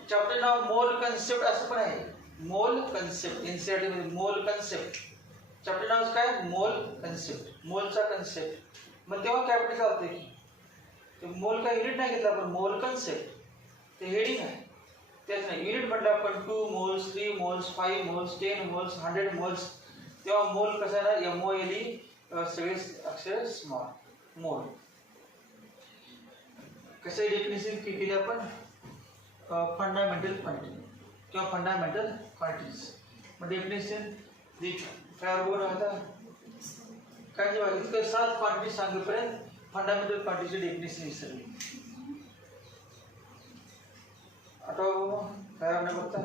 चॅप्टर नाव मोल कन्सेप्ट असं पण आहे. मोल कन्सेप्ट एनसीईआरटी मध्ये मोल कन्सेप्ट. चॅप्टर नाव काय? मोल कन्सेप्ट. मोलचा कन्सेप्ट. मग तेव्हा कॅपिटल चालते की मोल का युनिट नाही घेतला आपण. मोल कन्सेप्ट ते हेडिंग आहे. तेच नाही युनिट म्हटलं आपण 2 moles 3 moles 5 moles 10 moles 100 moles. तेव्हा मोल कसा ना MOLE सगळे अक्षर स्मॉल. मोल कसे डेफिनेशन केली आपण? फंडामेंटल क्वांटिटी किंवा फंडामेंटल क्वांटिटीज. मग डेफिनेशन काय बोल होता काय जेव्हा इतकं 7 क्वांटिटी सांगेपर्यंत फंडामेंटल क्वांटिटीची डेफिनेशन विसरली. आता काय नाही बघता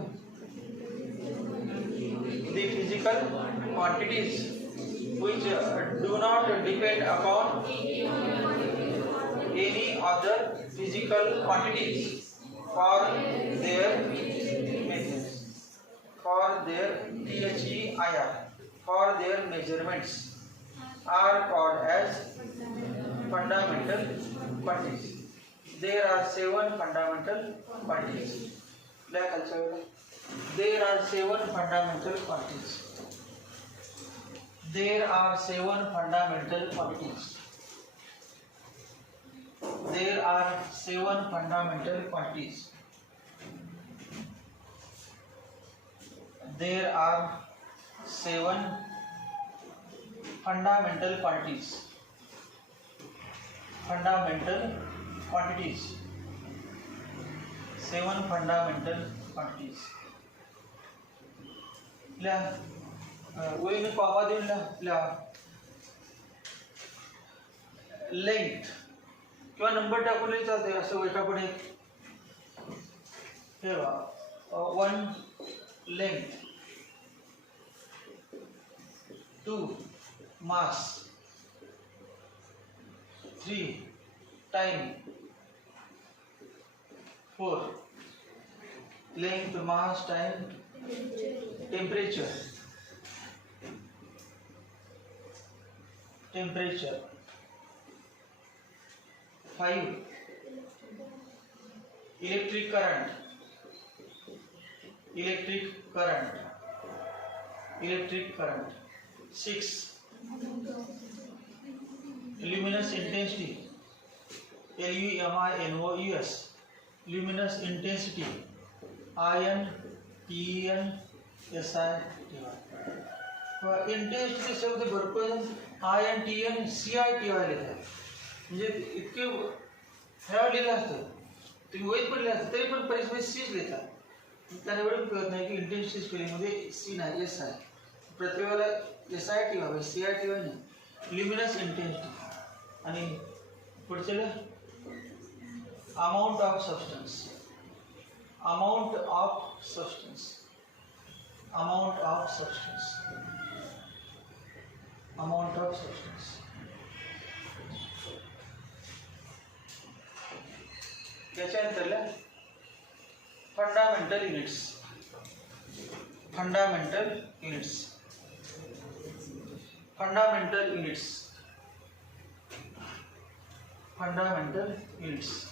the physical quantities which do not depend upon any other physical quantities for their maintenance, for their THEIR, for their measurements are called as fundamental quantities. There are 7 fundamental quantities. There are 7 fundamental quantities. There are 7 fundamental quantities. There are 7 fundamental quantities. There are 7 fundamental quantities. Fundamental quantities. 7 fundamental quantities. वही comma देऊन length किंवा number टाकून चालते. असं एका पण एक हे 1 लेंथ 2 मास 3 time 4 length mass time temperature 5 electric current 6 luminous intensity LUMINOUS luminous intensity INTENSITY. Intensity शब्द भरपूर INTNCITY लिहितात. म्हणजे इतके ह्या लिहिलं असतं तुम्ही वैध पण लिहिलं असतं तरी पण परीक्षेमध्ये सीच लिहितात. त्यांना एवढं कळत नाही की इंटेन्सिटी स्पेलिंगमध्ये सी नाही S आहे. प्रत्येक वेळेला SIT व्हावे CIT व्हावे नाही. Luminous intensity. आणि पुढच्याला amount of substance. Amount of substance. Amount of substance. Amount of substance. त्याच्यानंतरला fundamental units. Fundamental units. fundamental units. Fundamental units.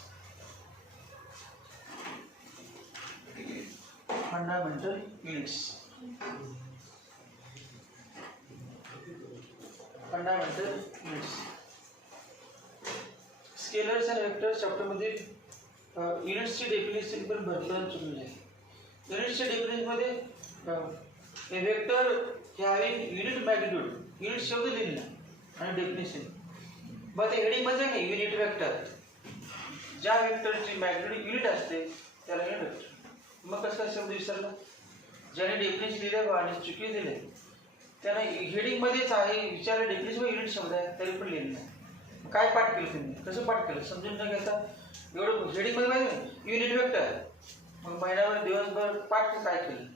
Fundamental units. Fundamental units. Scalars आणि vectors chapter मध्ये युनिट्सची definition पण भरपूर चुकलेली आहे. युनिट्सच्या डेफिनेशन मध्ये vector having unit magnitude, unit शब्द लिहिला आणि डेफिनेशन. मग ते हेडिंग मध्ये नाही युनिट वेक्टर, ज्या वेक्टरची मॅग्निट्यूड युनिट असते त्याला युनिट वेक्टर. मग कसं शब्द विसरला? ज्याने डेफिनेशन लिहिलं आणि चुकी दिले त्याने हेडिंग मध्येच आहे विचारलं डेफिनेशन युनिट शब्द आहे तरी पण लिहिलं नाही. काय पाठ केलं तुम्ही? कसं पाठ केलं समजून न घेता एवढं हेडिंग मध्ये माहिती युनिट वेक्टर. मग महिनाभर दिवसभर पाठ काय केलं?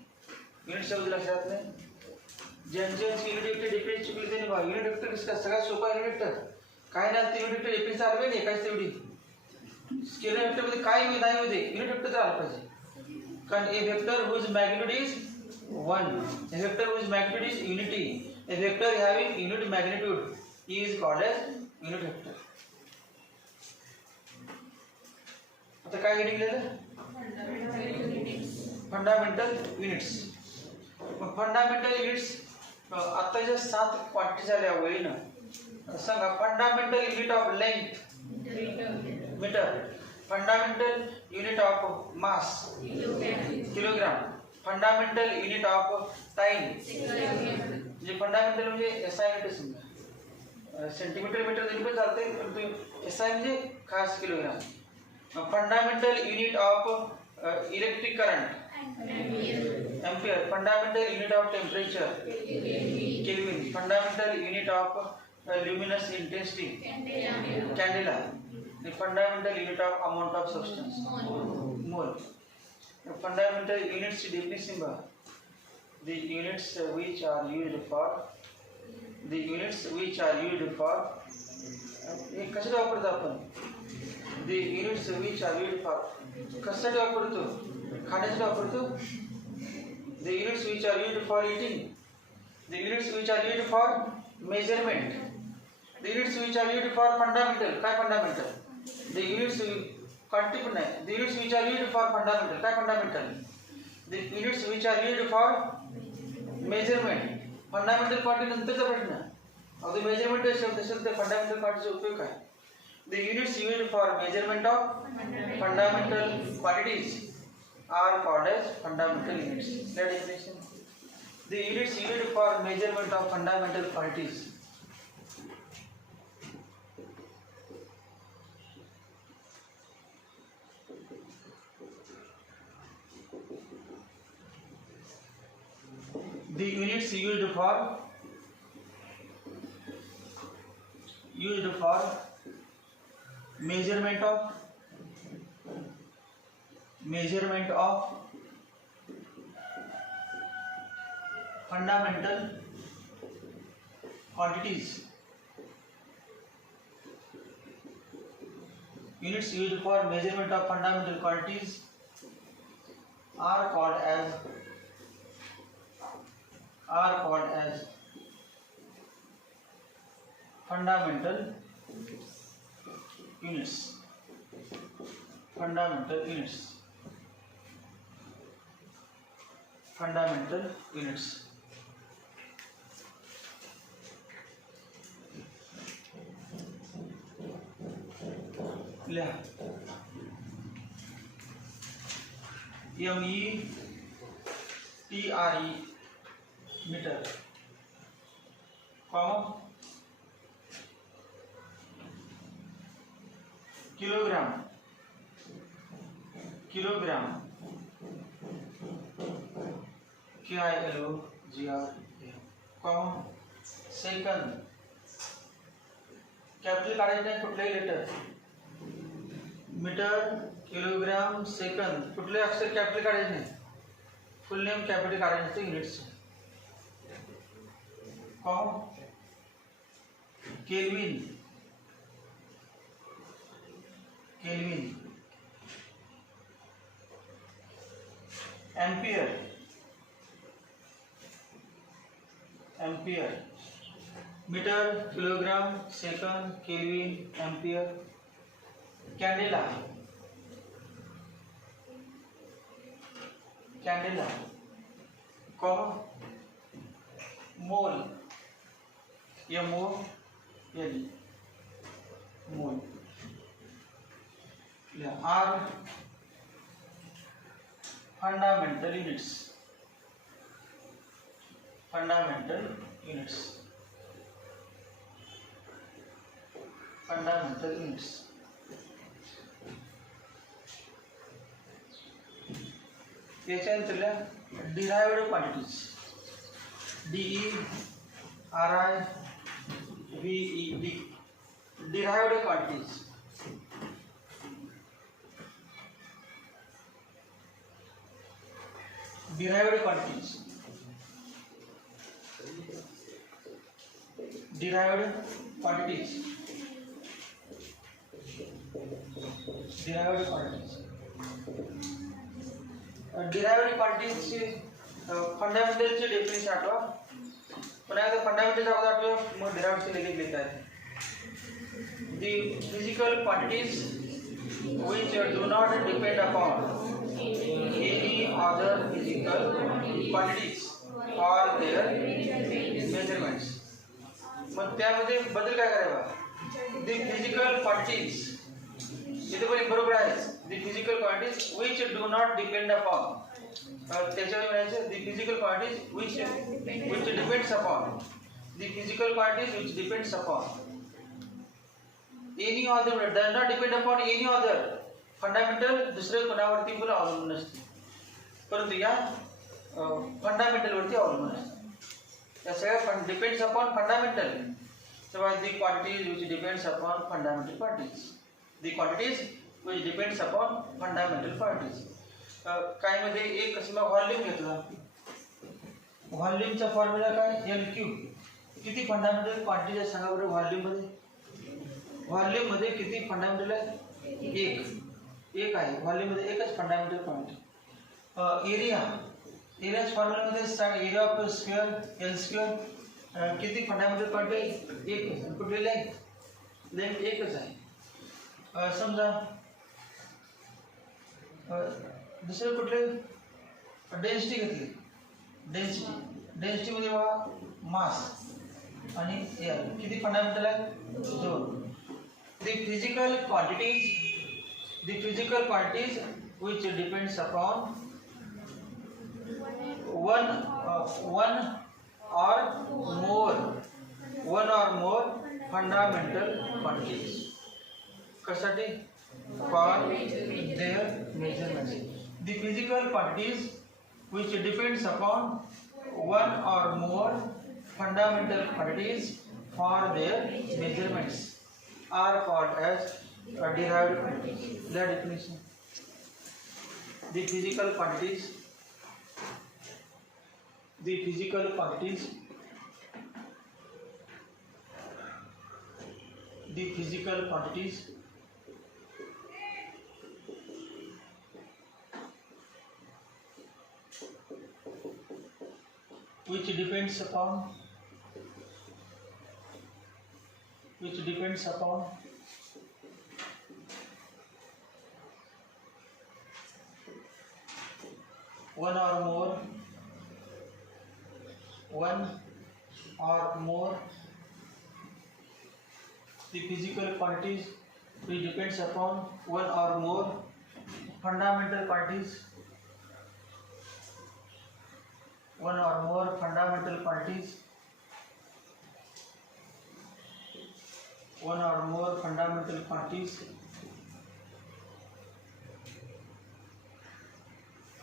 युनिट शब्द लक्षात नाही. ज्यांचे युनिट वेक्टर डेफिनेशन चुकली त्यांनी बघा युनिट वेक्टर कसं काय सगळ्यात सोपा युनिट वेक्टर काय नाही. ते युनिट वेक्टर डेफिनेशन आलं पाहिजे काहीच तेवढी स्केलर वेक्टर मध्ये काय नाही होते युनिट वेक्टर तर आलं पाहिजे. कारण ए vector whose magnitude is 1, a vector whose magnitude is unity, a vector having unit magnitude is called as unit vector. आता काय हेडिंग लिहिलं? Fundamental units. मग फंडामेंटल युनिट्स आताच्या 7 क्वांटिटी झाल्या वळीनं. सांगा fundamental unit of length metre, fundamental unit of mass kilogram, fundamental unit of time म्हणजे fundamental म्हणजे एसआय युनिट समजा सेंटीमीटर मीटर तरी पण चालते परंतु एसआय म्हणजे खास kilogram. Fundamental unit of electric current ampere, fundamental unit of temperature kelvin, fundamental unit of luminous intensity candela, the fundamental unit of amount of substance mole. The fundamental units definition bar the units which are used for हे कशासाठी वापरतो आपण? the units which are used for कशासाठी वापरतो? खाण्यासाठी वापरतो. the units which are used for eating, the units which are used for measurement, the units which are used for fundamental काय fundamental, the units quantity पण नाही, the units which are used for fundamental काय fundamental, the units which are used for measurement fundamental quantity नंतरचा प्रश्न. अगदी measurement शब्द असेल तर फंडामेंटल क्वांटिटीचा उपयोग काय? the units used for measurement of fundamental quantities are called as fundamental units. Clear definition? The units used for measurement of fundamental quantities the units used for measurement of fundamental quantities, units used for measurement of fundamental quantities are called as fundamental units. Fundamental units. लिहा METRE metre comma kilogram KILOGR comma second capital काढायचे नाही कुठलेही letter metre kilogram second कुठले अक्षर capital काढायचे नाही full name capital काढायचे units comma Kelvin ampere metre, kilogram, second, Kelvin, ampere. Candela, candela, mole, MOL, mole. Are fundamental units, fundamental units, fundamental units. त्याच्यानंतर derived quantities, DERIVED, derived quantities. derived quantities, derived quantities, derived quantities. derived quantities ची fundamental ची definition आठवा. पण आता fundamental अगोदर आठवा, मग derived ची लगेच लिहिता येते. The physical quantities which do not depend upon any other physical quantities or their measurements. मग त्यामध्ये बदल काय करावा? The physical quantities, इथे पण बरोबर आहे. The physical quantities which do not depend upon, त्याच्यावर म्हणायचं the physical quantities which depends upon, the physical quantities which depends upon any other, does not depend upon any other. Fundamental दुसरे कोणावरती पण अवलंबून नसते, परंतु या फंडामेंटल वरती अवलंबून असते. त्या सगळ्या डिपेंड्स अपॉन फंडामेंटल. तेव्हा the quantities which depends upon fundamental quantities, the quantities which depends upon fundamental quantities. काय मध्ये एक कसं व्हॉल्यूम घेतला. व्हॉल्यूमचा फॉर्म्युला काय? LQ. किती फंडामेंटल क्वांटिटीज आहे सांगा बरं व्हॉल्यूम मध्ये? व्हॉल्यूम मध्ये किती फंडामेंटल आहे? एक आहे. व्हॉल्यूम मध्ये एकच फंडामेंटल क्वांटिटी. एरिया, एरियाच फॉर्म्युला मध्ये सांग. Area of square L square. किती फंडामेंटल क्वांटिटी? एक. कुठली लेंथ? लेंथ एकच आहे. समजा दुसरे कुठले डेन्सिटी घेतली. डेन्सिटी मध्ये बघा मास आणि एअर. किती फंडामेंटल आहे? 2. The physical quantities which depends upon one or more fundamental quantities. कशासाठी? For their measurements. The physical quantities which depends upon one or more fundamental quantities for their measurements are called as derived quantities. Their definition: the physical quantities which depends upon one or more the physical quantities which depends upon one or more fundamental quantities, one or more fundamental quantities, one or more fundamental quantities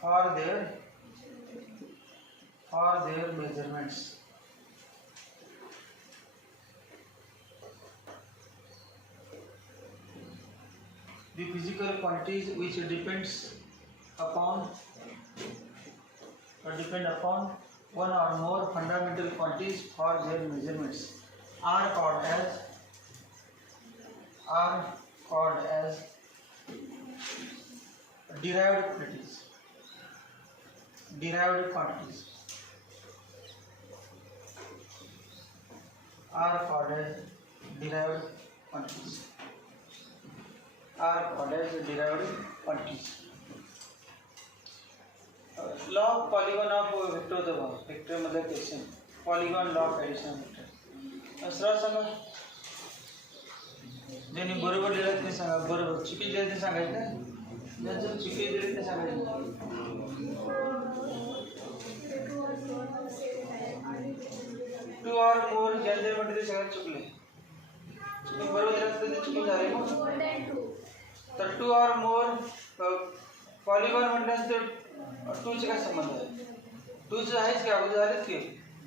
for their measurements. The physical quantities which depend upon one or more fundamental quantities for their measurements are called as derived quantities. are called as derived quantities. Are called as derived quantities. Law of polygon of vector होतं vector मधलं question polygon law of addition vector सरळ सांगा ज्यांनी बरोबर लिहिलं ते सांगा बरोबर चुकी दिली ते सांगायचं ज्यांचं चुकी दिली ते सांगायचं 2 or more ज्यांचे म्हणते ते सगळ्यात चुकले तुम्ही बरोबर दिलं तर ते चुकून झाले मग तर 2 or more पॉलिगॉन म्हटल्यानंतर 2 चे काय संबंध आहे 2 चे आहेच की अगोदर झालेच की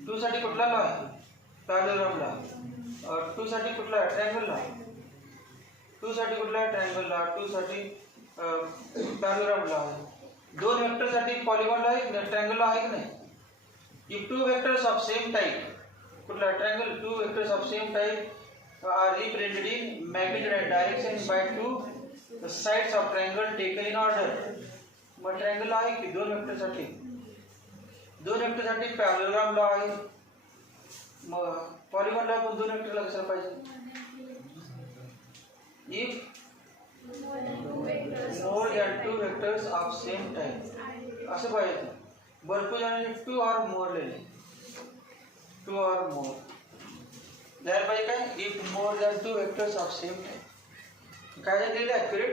2 साठी कुठला लॉ आहे पॅरललोग्राम लॉ 2 साठी कुठला आहे ट्रायंगल लॉ 2 साठी कुठला आहे ट्रायंगल लॉ 2 साठी पॅरललोग्राम लॉ आहे दोन वेक्टर साठी पॉलिगॉन लॉ आहे ट्रायंगल लॉ आहे की नाही if two vectors of same type कुठला triangle two vectors of same type are represented in magnitude and direction by two the sides of triangle taken in order मग triangle आहे की दोन vector साठी पॅरललोग्राम law आहे मग पॉलिगॉन लॉ पण दोन वेक्टरला कशाला पाहिजे if more than two vectors of same type असं पाहिजे भरपूर जणांनी 2 or more लिहिले 2 or more द्यायला पाहिजे काय if more than two vectors of same type काय लिहिले accurate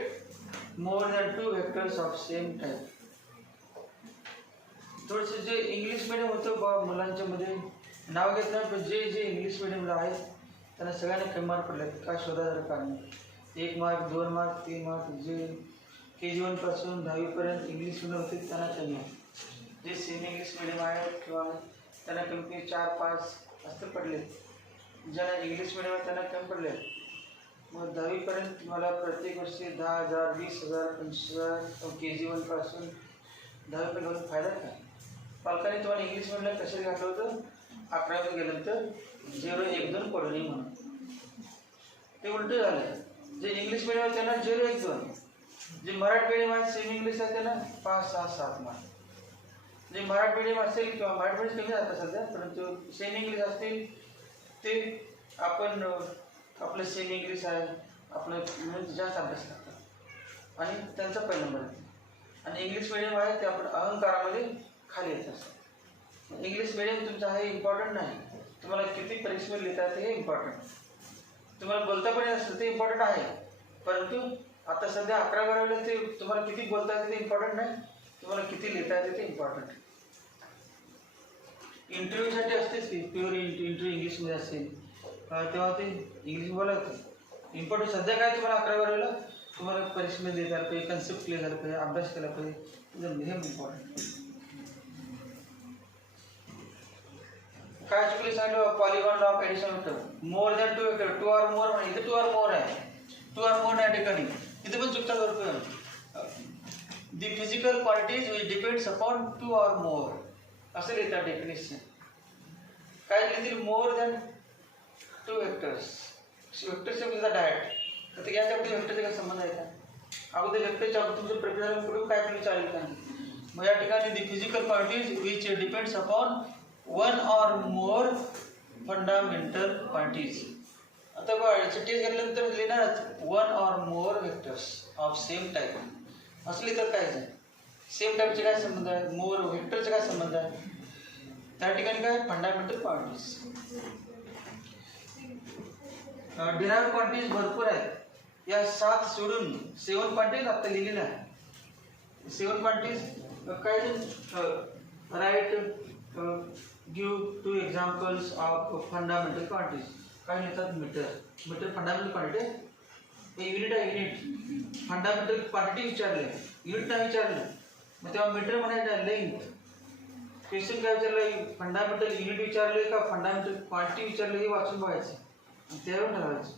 more than two vectors of same type थोडंसं जे इंग्लिश मीडियम होतं मुलांच्या मध्ये नाव घेतलं पण जे इंग्लिश मीडियमला आहेत त्यांना सगळ्यांना कमी मार्क पडले काय शोधा जर कारण 1 मार्क 2 मार्क 3 मार्क जे KG1 पासून 10वी पर्यंत इंग्लिश मीडियम होते त्यांना कमी आहे जे सेमी इंग्लिश मीडियम आहे किंवा त्यांना कमी 4-5 असं पडले ज्यांना इंग्लिश मीडियम आहे त्यांना कमी पडले मग 10वी पर्यंत तुम्हाला प्रत्येक वर्षी 10,000 20,000 25,000 KG1 पासून 10वी पर्यंत फायदा काय पालकांनी तुम्हाला इंग्लिश मीडियमला कशाला घातलं होतं 11वीत गेल्यानंतर 0-1-2 पडू नये म्हणून ते उलट झालं जे इंग्लिश मीडियम आहे त्यांना 0-1-2 जे मराठी मीडियम आहे सेमी इंग्लिश आहे त्यांना 5-6-7 मार्क जे मराठी मीडियम असेल किंवा मराठी मीडियम कमी जातात सध्या परंतु सेमी इंग्लिश असतील ते आपण आपलं सेमी इंग्लिश आहे आपलं जास्त अभ्यास करतात आणि त्यांचा पहिला नंबर येतो आणि इंग्लिश मीडियम आहे ते आपण अहंकारामध्ये खाली येत असतात इंग्लिश मीडियम तुमचं हे इम्पॉर्टंट नाही तुम्हाला किती परीक्षेवर लिहितात हे इम्पॉर्टंट तुम्हाला बोलता पण येत असतं ते इम्पॉर्टंट आहे परंतु आता सध्या 11-12ला ते तुम्हाला किती बोलता येते ते इम्पॉर्टंट नाही तुम्हाला किती लिहिता येते ते इम्पॉर्टंट इंटरव्ह्यूसाठी असतेच की प्युअर इंटरव्ह्यू इंग्लिशमध्ये असेल तेव्हा ते इंग्लिश बोलायचं इम्पॉर्टंट सध्या काय तुम्हाला 11-12ला तुम्हाला परीक्षेमध्ये देता आलं पाहिजे कन्सेप्ट क्लिअर झालं पाहिजे अभ्यास केला पाहिजे हे इम्पॉर्टंट काय चुकले सांगितलं पॉलिगॉन लॉ ऑफ एडिशन होतं more than two vector 2 or more म्हणजे इथे 2 or more आहे 2 or more या ठिकाणी इथे पण चुकतात भरपूर The physical quantities which depends upon 2 or more असं लिहितात डेफिनेशन काय लिहितील मोर दॅन 2 वेक्टर्स वेक्टरचे म्हणजे डायरेक्ट तर याच्यामध्ये वेक्टरचा काय संबंध आहे का अगोदर वेक्टरच्या तुमचं प्रक्रिया पुढे काय केलं चालेल का मग या ठिकाणी the physical quantities which depends upon 1 or more fundamental quantities आता बघा याचं टेस्ट घेतल्यानंतर लिहिणारच 1 or more vectors of same type असली तर काय सेम टाईपचे काय संबंध आहे मोर वेक्टरचे काय संबंध आहे त्या ठिकाणी काय फंडामेंटल क्वांटिटीज डिराइव्ड क्वांटिटीज भरपूर आहेत या 7 सोडून 7 क्वांटिटीज आता लिहिलेल्या आहे 7 क्वांटिटीज काय write give 2 examples of fundamental quantities काय लिहितात मीटर फंडामेंटल क्वांटिटी युनिट आहे युनिट फंडामेंटल क्वांटिटी विचारले युनिट नाही विचारलं मग तेव्हा मीटर म्हणायचं लेंथ क्वेश्चन काय विचारलं फंडामेंटल युनिट विचारले का फंडामेंटल क्वांटिटी विचारले हे वाचून बघायचं आणि त्यावर ठरवायचं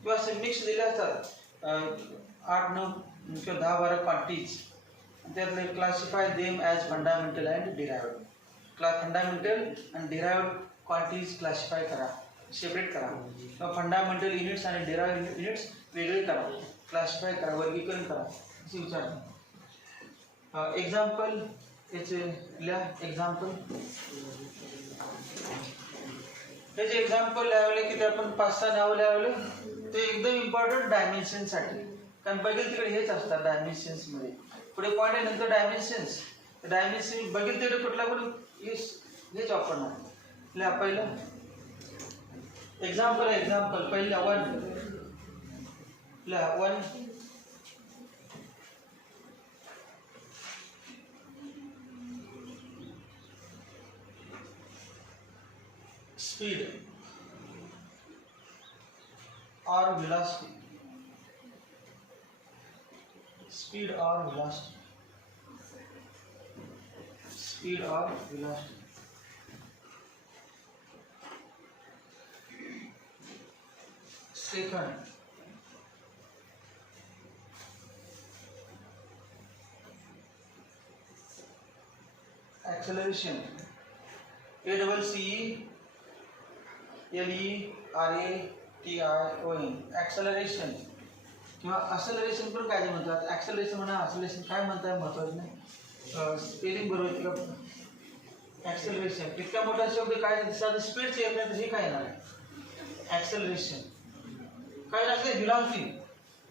किंवा असे मिक्स दिले असतात 8-9 किंवा 10-12 क्वांटिटीज त्यातले classify them as fundamental and derived fundamental and derived quantities classify करा सेपरेट करा किंवा फंडामेंटल युनिट्स आणि डिराइव्ड युनिट्स वेगळे करा क्लासिफाय करा वर्गीकरण करा असे विचारतात एक्झाम्पल याचे लिहा एक्झाम्पल हे जे एक्झाम्पल लावले की ते आपण 5-6 नावं लावले ते एकदम इम्पॉर्टंट डायमेन्शनसाठी, कारण बघेल तिकडे हेच असतात डायमेन्शन्समध्ये. पुढे पॉईंट आहे नंतर डायमेन्शन्स. डायमेन्शन बघेल तिकडे कुठला पण हेच वापरणार. लिहा पहिलं एक्झाम्पल आहे. एक्झाम्पल पहिला 1 लिहा. 1 speed or velocity. Speed or velocity. Speed or velocity. Second, acceleration. ACCELERATION. acceleration किंवा acceleration पण काय म्हणतात. acceleration म्हणा acceleration काय म्हणतात महत्वाचं नाही. स्पेलिंग बरोबर येते का. acceleration इतका मोठा शब्द काय साधं स्पीडच येत नाही तर हे काय येणार आहे. acceleration काय असते.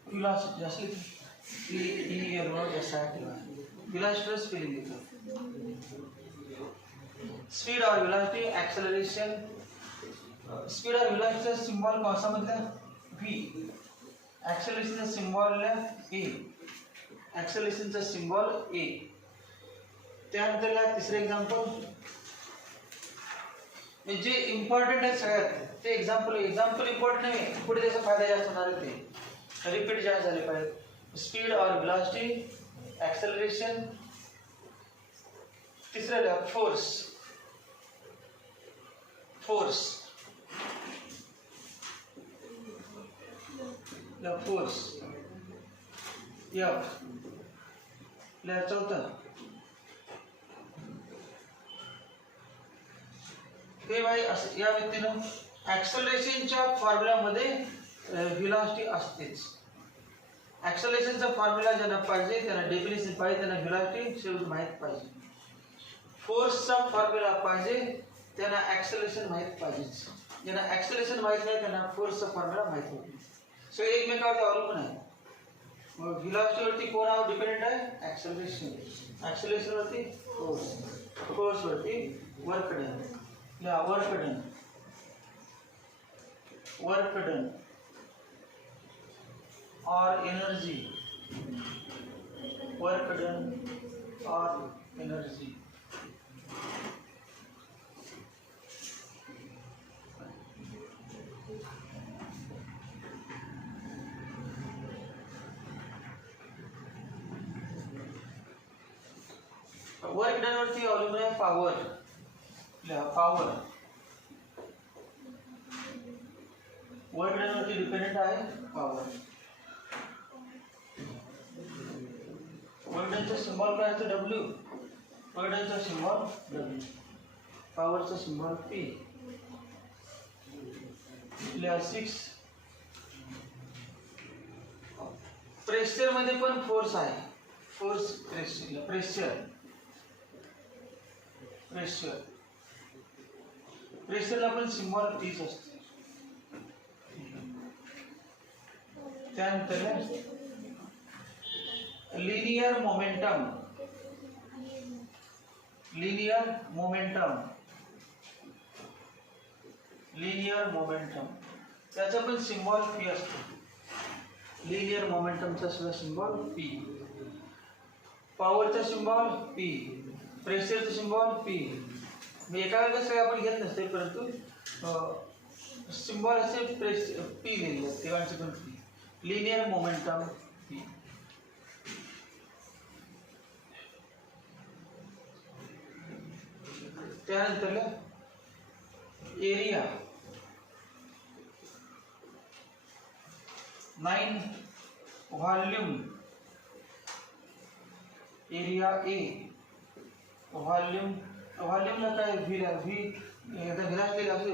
velocity असली velocity स्पेलिंग येतं. स्पीड और velocity acceleration. स्पीड और velocity चा सिंबल कौन सा मतलब v. acceleration चा सिंबल है a. acceleration चा सिंबल a. त्यानंतर तिसरे एक्झाम्पल जे इम्पॉर्टंट आहे सगळ्यात ते एक्झाम्पल इम्पॉर्टंट नाही पुढे त्याचा फायदा जास्त होणार आहे ते रिपीट जास्त झाले पाहिजे. स्पीड और velocity acceleration. तिसरा फोर्स फोर्स एफ. चौथा हे भाई या व्यक्तीनं ऍक्सलरेशनच्या फॉर्म्युलामध्ये व्हेलॉसिटी असतेच. ऍक्सलरेशनचा फॉर्म्युला ज्यांना पाहिजे त्यांना डेफिनेशन पाहिजे त्यांना व्हेलॉसिटी शेवट माहित पाहिजे. फोर्सचा फॉर्म्युला पाहिजे त्यांना ऍक्सलरेशन माहित पाहिजे. ज्यांना ऍक्सलरेशन माहित नाही त्यांना फोर्सचा फॉर्म्युला माहित होते. सो एकमेकावर अवलंबून आहे. मग व्हेलॉसिटीवरती कोणावर डिपेंडेंट आहे. ऍक्सलरेशनवरती फोर्सवरती work done. Work done or energy. Work done or energy. Work done वरती अवलंबून आहे पॉवर. वर्क डन वरती डिपेंडेंट आहे पॉवर. वर्कडनचा सिंबल काय असतो. W. वर्कडनचा सिंबल W. पॉवरचा सिंबल P. 6 प्रेशर मध्ये पण फोर्स आहे. प्रेशरला पण सिंबल Pच असते. त्यानंतर लिनियर मोमेंटम त्याचा पण सिंबल P असतो. लिनियर मोमेंटमचा सुद्धा सिंबल P. पॉवरचा सिंबल P. प्रेशरचा सिंबल P. एका वेळेला सगळे आपण घेत नसते परंतु सिंबल असे P लिहिलेले तेव्हाचे पण P. Linear momentum P. त्यानंतर एरिया 9 व्हॉल्यूम. Area A. व्हॉल्यूमला काय व्ही एकदा व्हेलॉसिटी असते.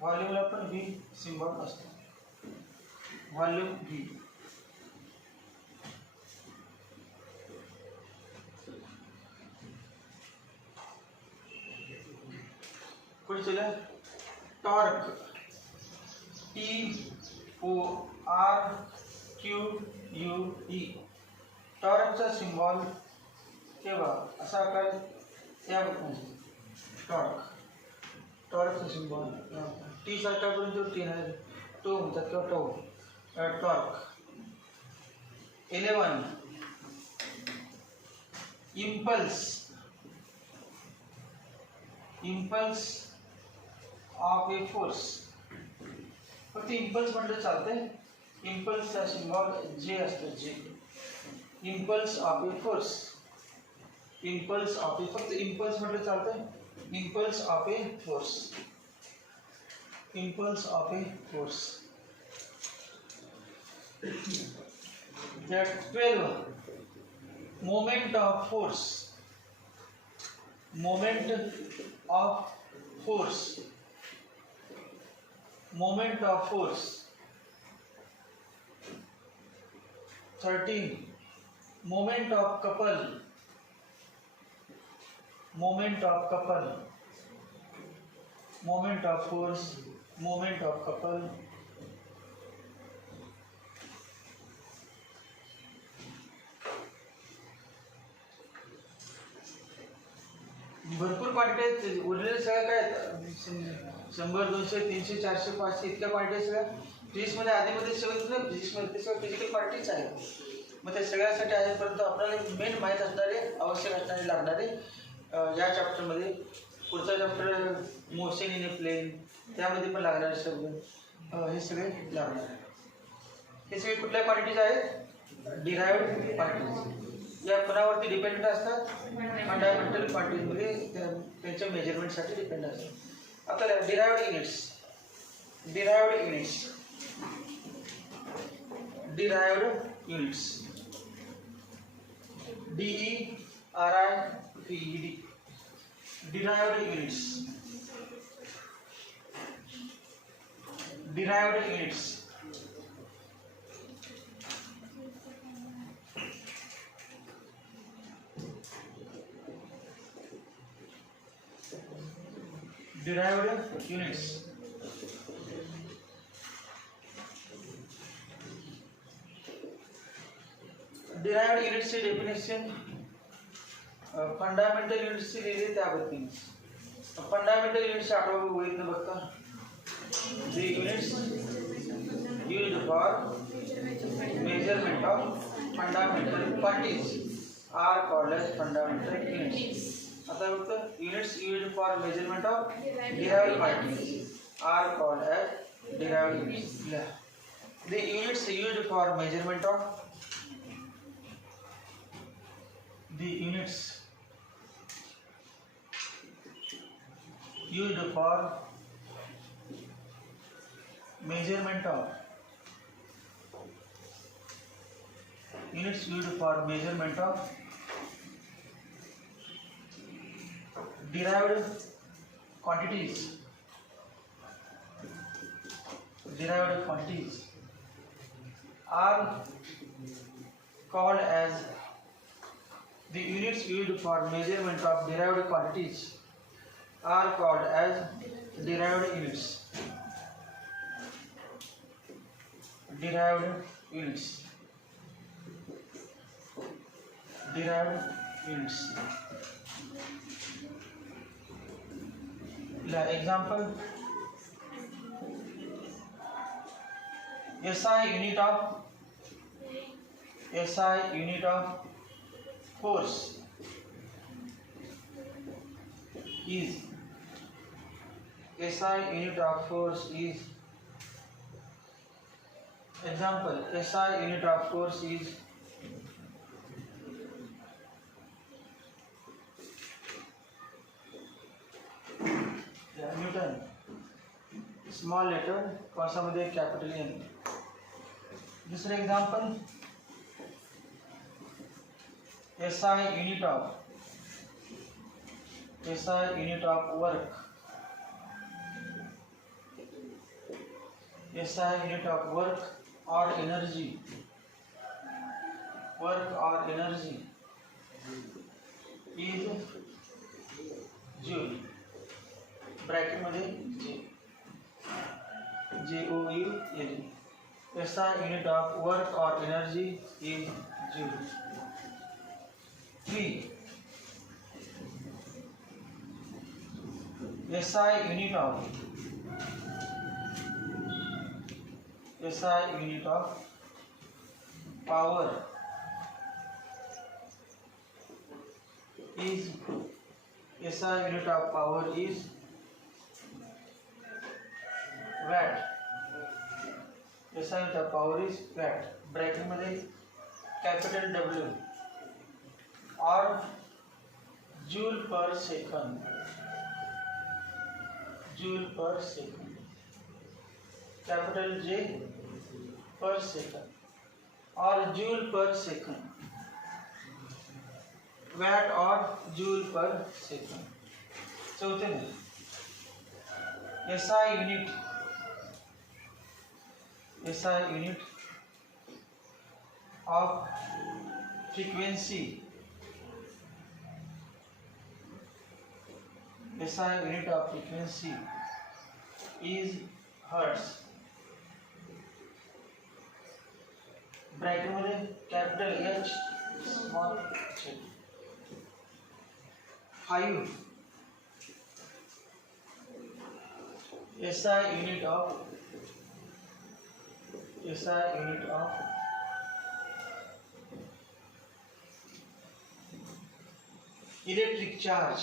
व्हॉल्यूमला पण व्ही सिंबल असतो. Volume V. पुढे चला टॉर्क TORQUE टॉर्कचा सिम्बॉल केव्हा असा आकार या टॉर्कचा सिम्बॉल टी सारखा करून जो टी आहे तो म्हणतात किंवा टो torque. 11 impulse of a force. फक्त इम्पल्स म्हटलं चालतंय. इम्पल्सचा सिम्बॉल जे असतो जे. Impulse of a force. Impulse of a फक्त इम्पल्स म्हटलं चालतंय. Impulse of a force. Impulse of a force. That 12 moment of force. Moment of force. Moment of force. 13 moment of couple. Moment of couple. Moment of force. Moment of couple. भरपूर quantity आहेत. उरलेले सगळं काय 100 200 300 400 500 इतक्या quantity सगळ्या फिजिक्समध्ये आधीमध्ये सगळं फिजिक्समध्ये सगळं physical quantities आहेत. मग ते सगळ्यासाठी आहे, परंतु आपल्याला मेन माहीत असणारे आवश्यक असणारे लागणारे या चॅप्टरमध्ये पुढचा chapter motion in a plane त्यामध्ये पण लागणारे सगळं हे सगळे लागणार आहे. हे सगळे कुठल्या क्वांटिटीज आहेत? Derived quantities. या कोणावरती डिपेंडेंट असतात? फंडामेंटल क्वांटिटीमध्ये त्यांच्या मेजरमेंटसाठी डिपेंड असतात. आता derived units. Derived units. Derived units. DERIVED. Derived units. Derived units. Derived units. Derived units ची डेफिनेशन फंडामेंटल युनिट्स ची लिहिली त्याबद्दल. फंडामेंटल युनिट्स आठवा होईल ना बघता. The units used for measurement of fundamental quantities are called as fundamental units. आता बघता units used for measurement of derived quantities are called as derived units. The units used for measurement of the units used for measurement of units used for measurement of derived quantities are called as the units used for measurement of derived quantities are called as derived units. Derived units. Derived units. Example: SI unit of force is SI unit of force is example SI unit of force is Newton. Small letter कौसामध्ये capital N. दूसरे example SI unit of work. SI unit of work or energy. Work or energy is joule. Bracket मध्ये J. Joule. SI unit of work or energy is joule. 3. SI unit of power is watt. SI unit of power is watt. Bracket मध्ये capital W और joule per second. Capital J per second और joule per second. Watt और joule per second. चौथे में SI unit of frequency. SI unit of frequency is hertz. Bracket मध्ये capital H small h. 5. SI unit of electric charge.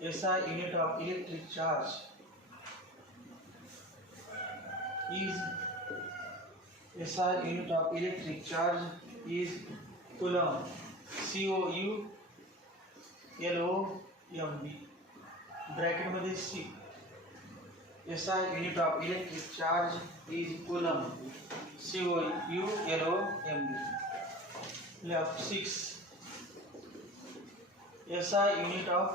SI unit of electric charge is coulomb. COULOMB. Bracket मध्ये C. SI unit of electric charge is coulomb. COULOMB. Left 6. SI unit of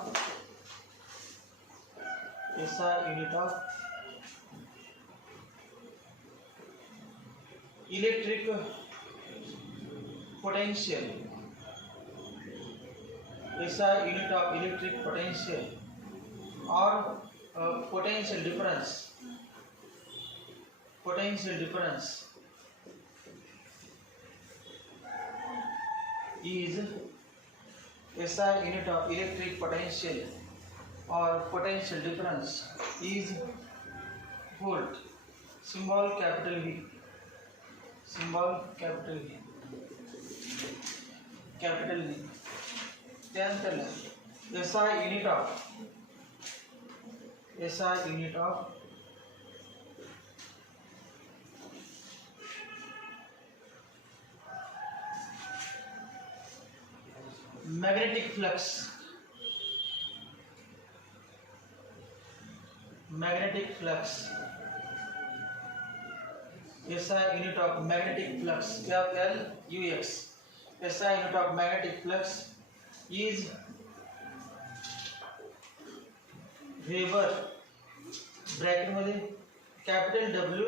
electric potential. SI unit of electric potential or potential difference is SI unit of electric potential or potential difference is volt. Symbol capital V. Tenth SI unit of magnetic flux. SI unit of magnetic flux. LUX. SI unit of magnetic flux is Weber. Bracket मध्ये capital W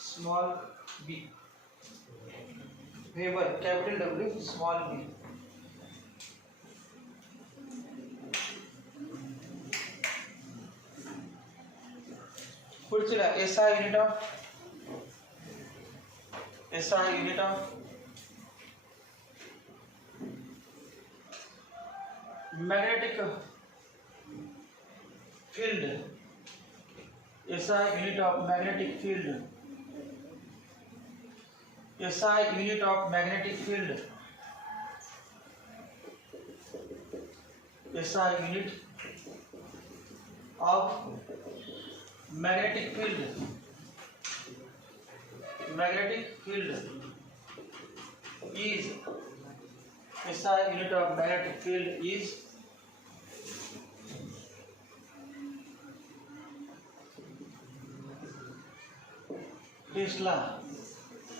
small b. Weber capital W small b. पुढची SI unit of magnetic field. SI unit of magnetic field. SI unit of magnetic field. SI unit of magnetic field is SI unit of magnetic field is tesla.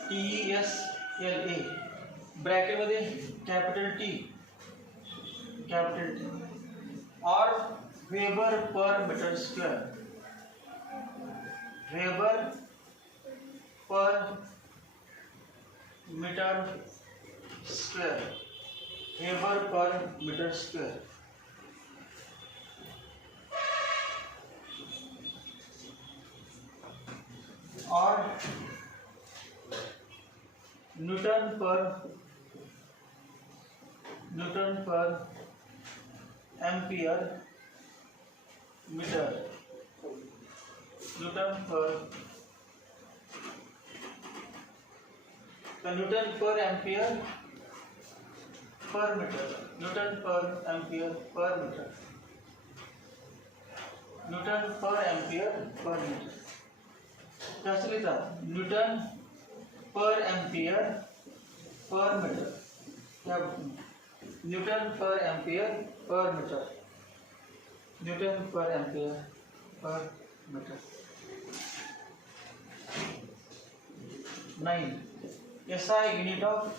TESLA. Bracket मध्ये capital T और weber per metre square. Weber per metre square. or Newton per ampere meter. Newton per ampere per meter. Newton per ampere per meter. Newton per ampere per meter. कसं लिहितात? Newton per ampere per metre. Newton per ampere per metre. Newton per ampere per metre. 9. SI unit of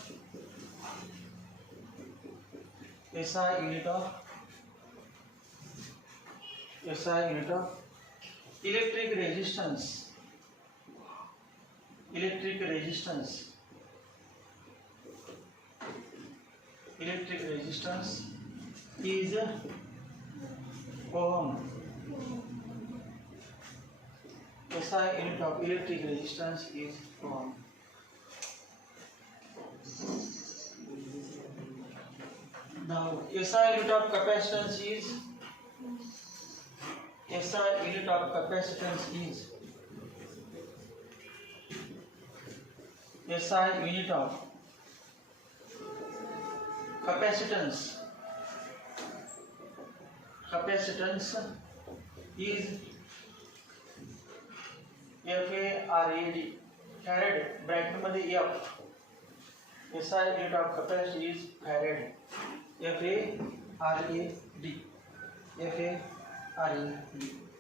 electric resistance. Electric resistance is ohm. SI unit of electric resistance is ohm. Now SI unit of capacitance is SI unit of capacitance is FARAD. Farad bracket मध्ये F. SI unit of capacity is farad. FARAD.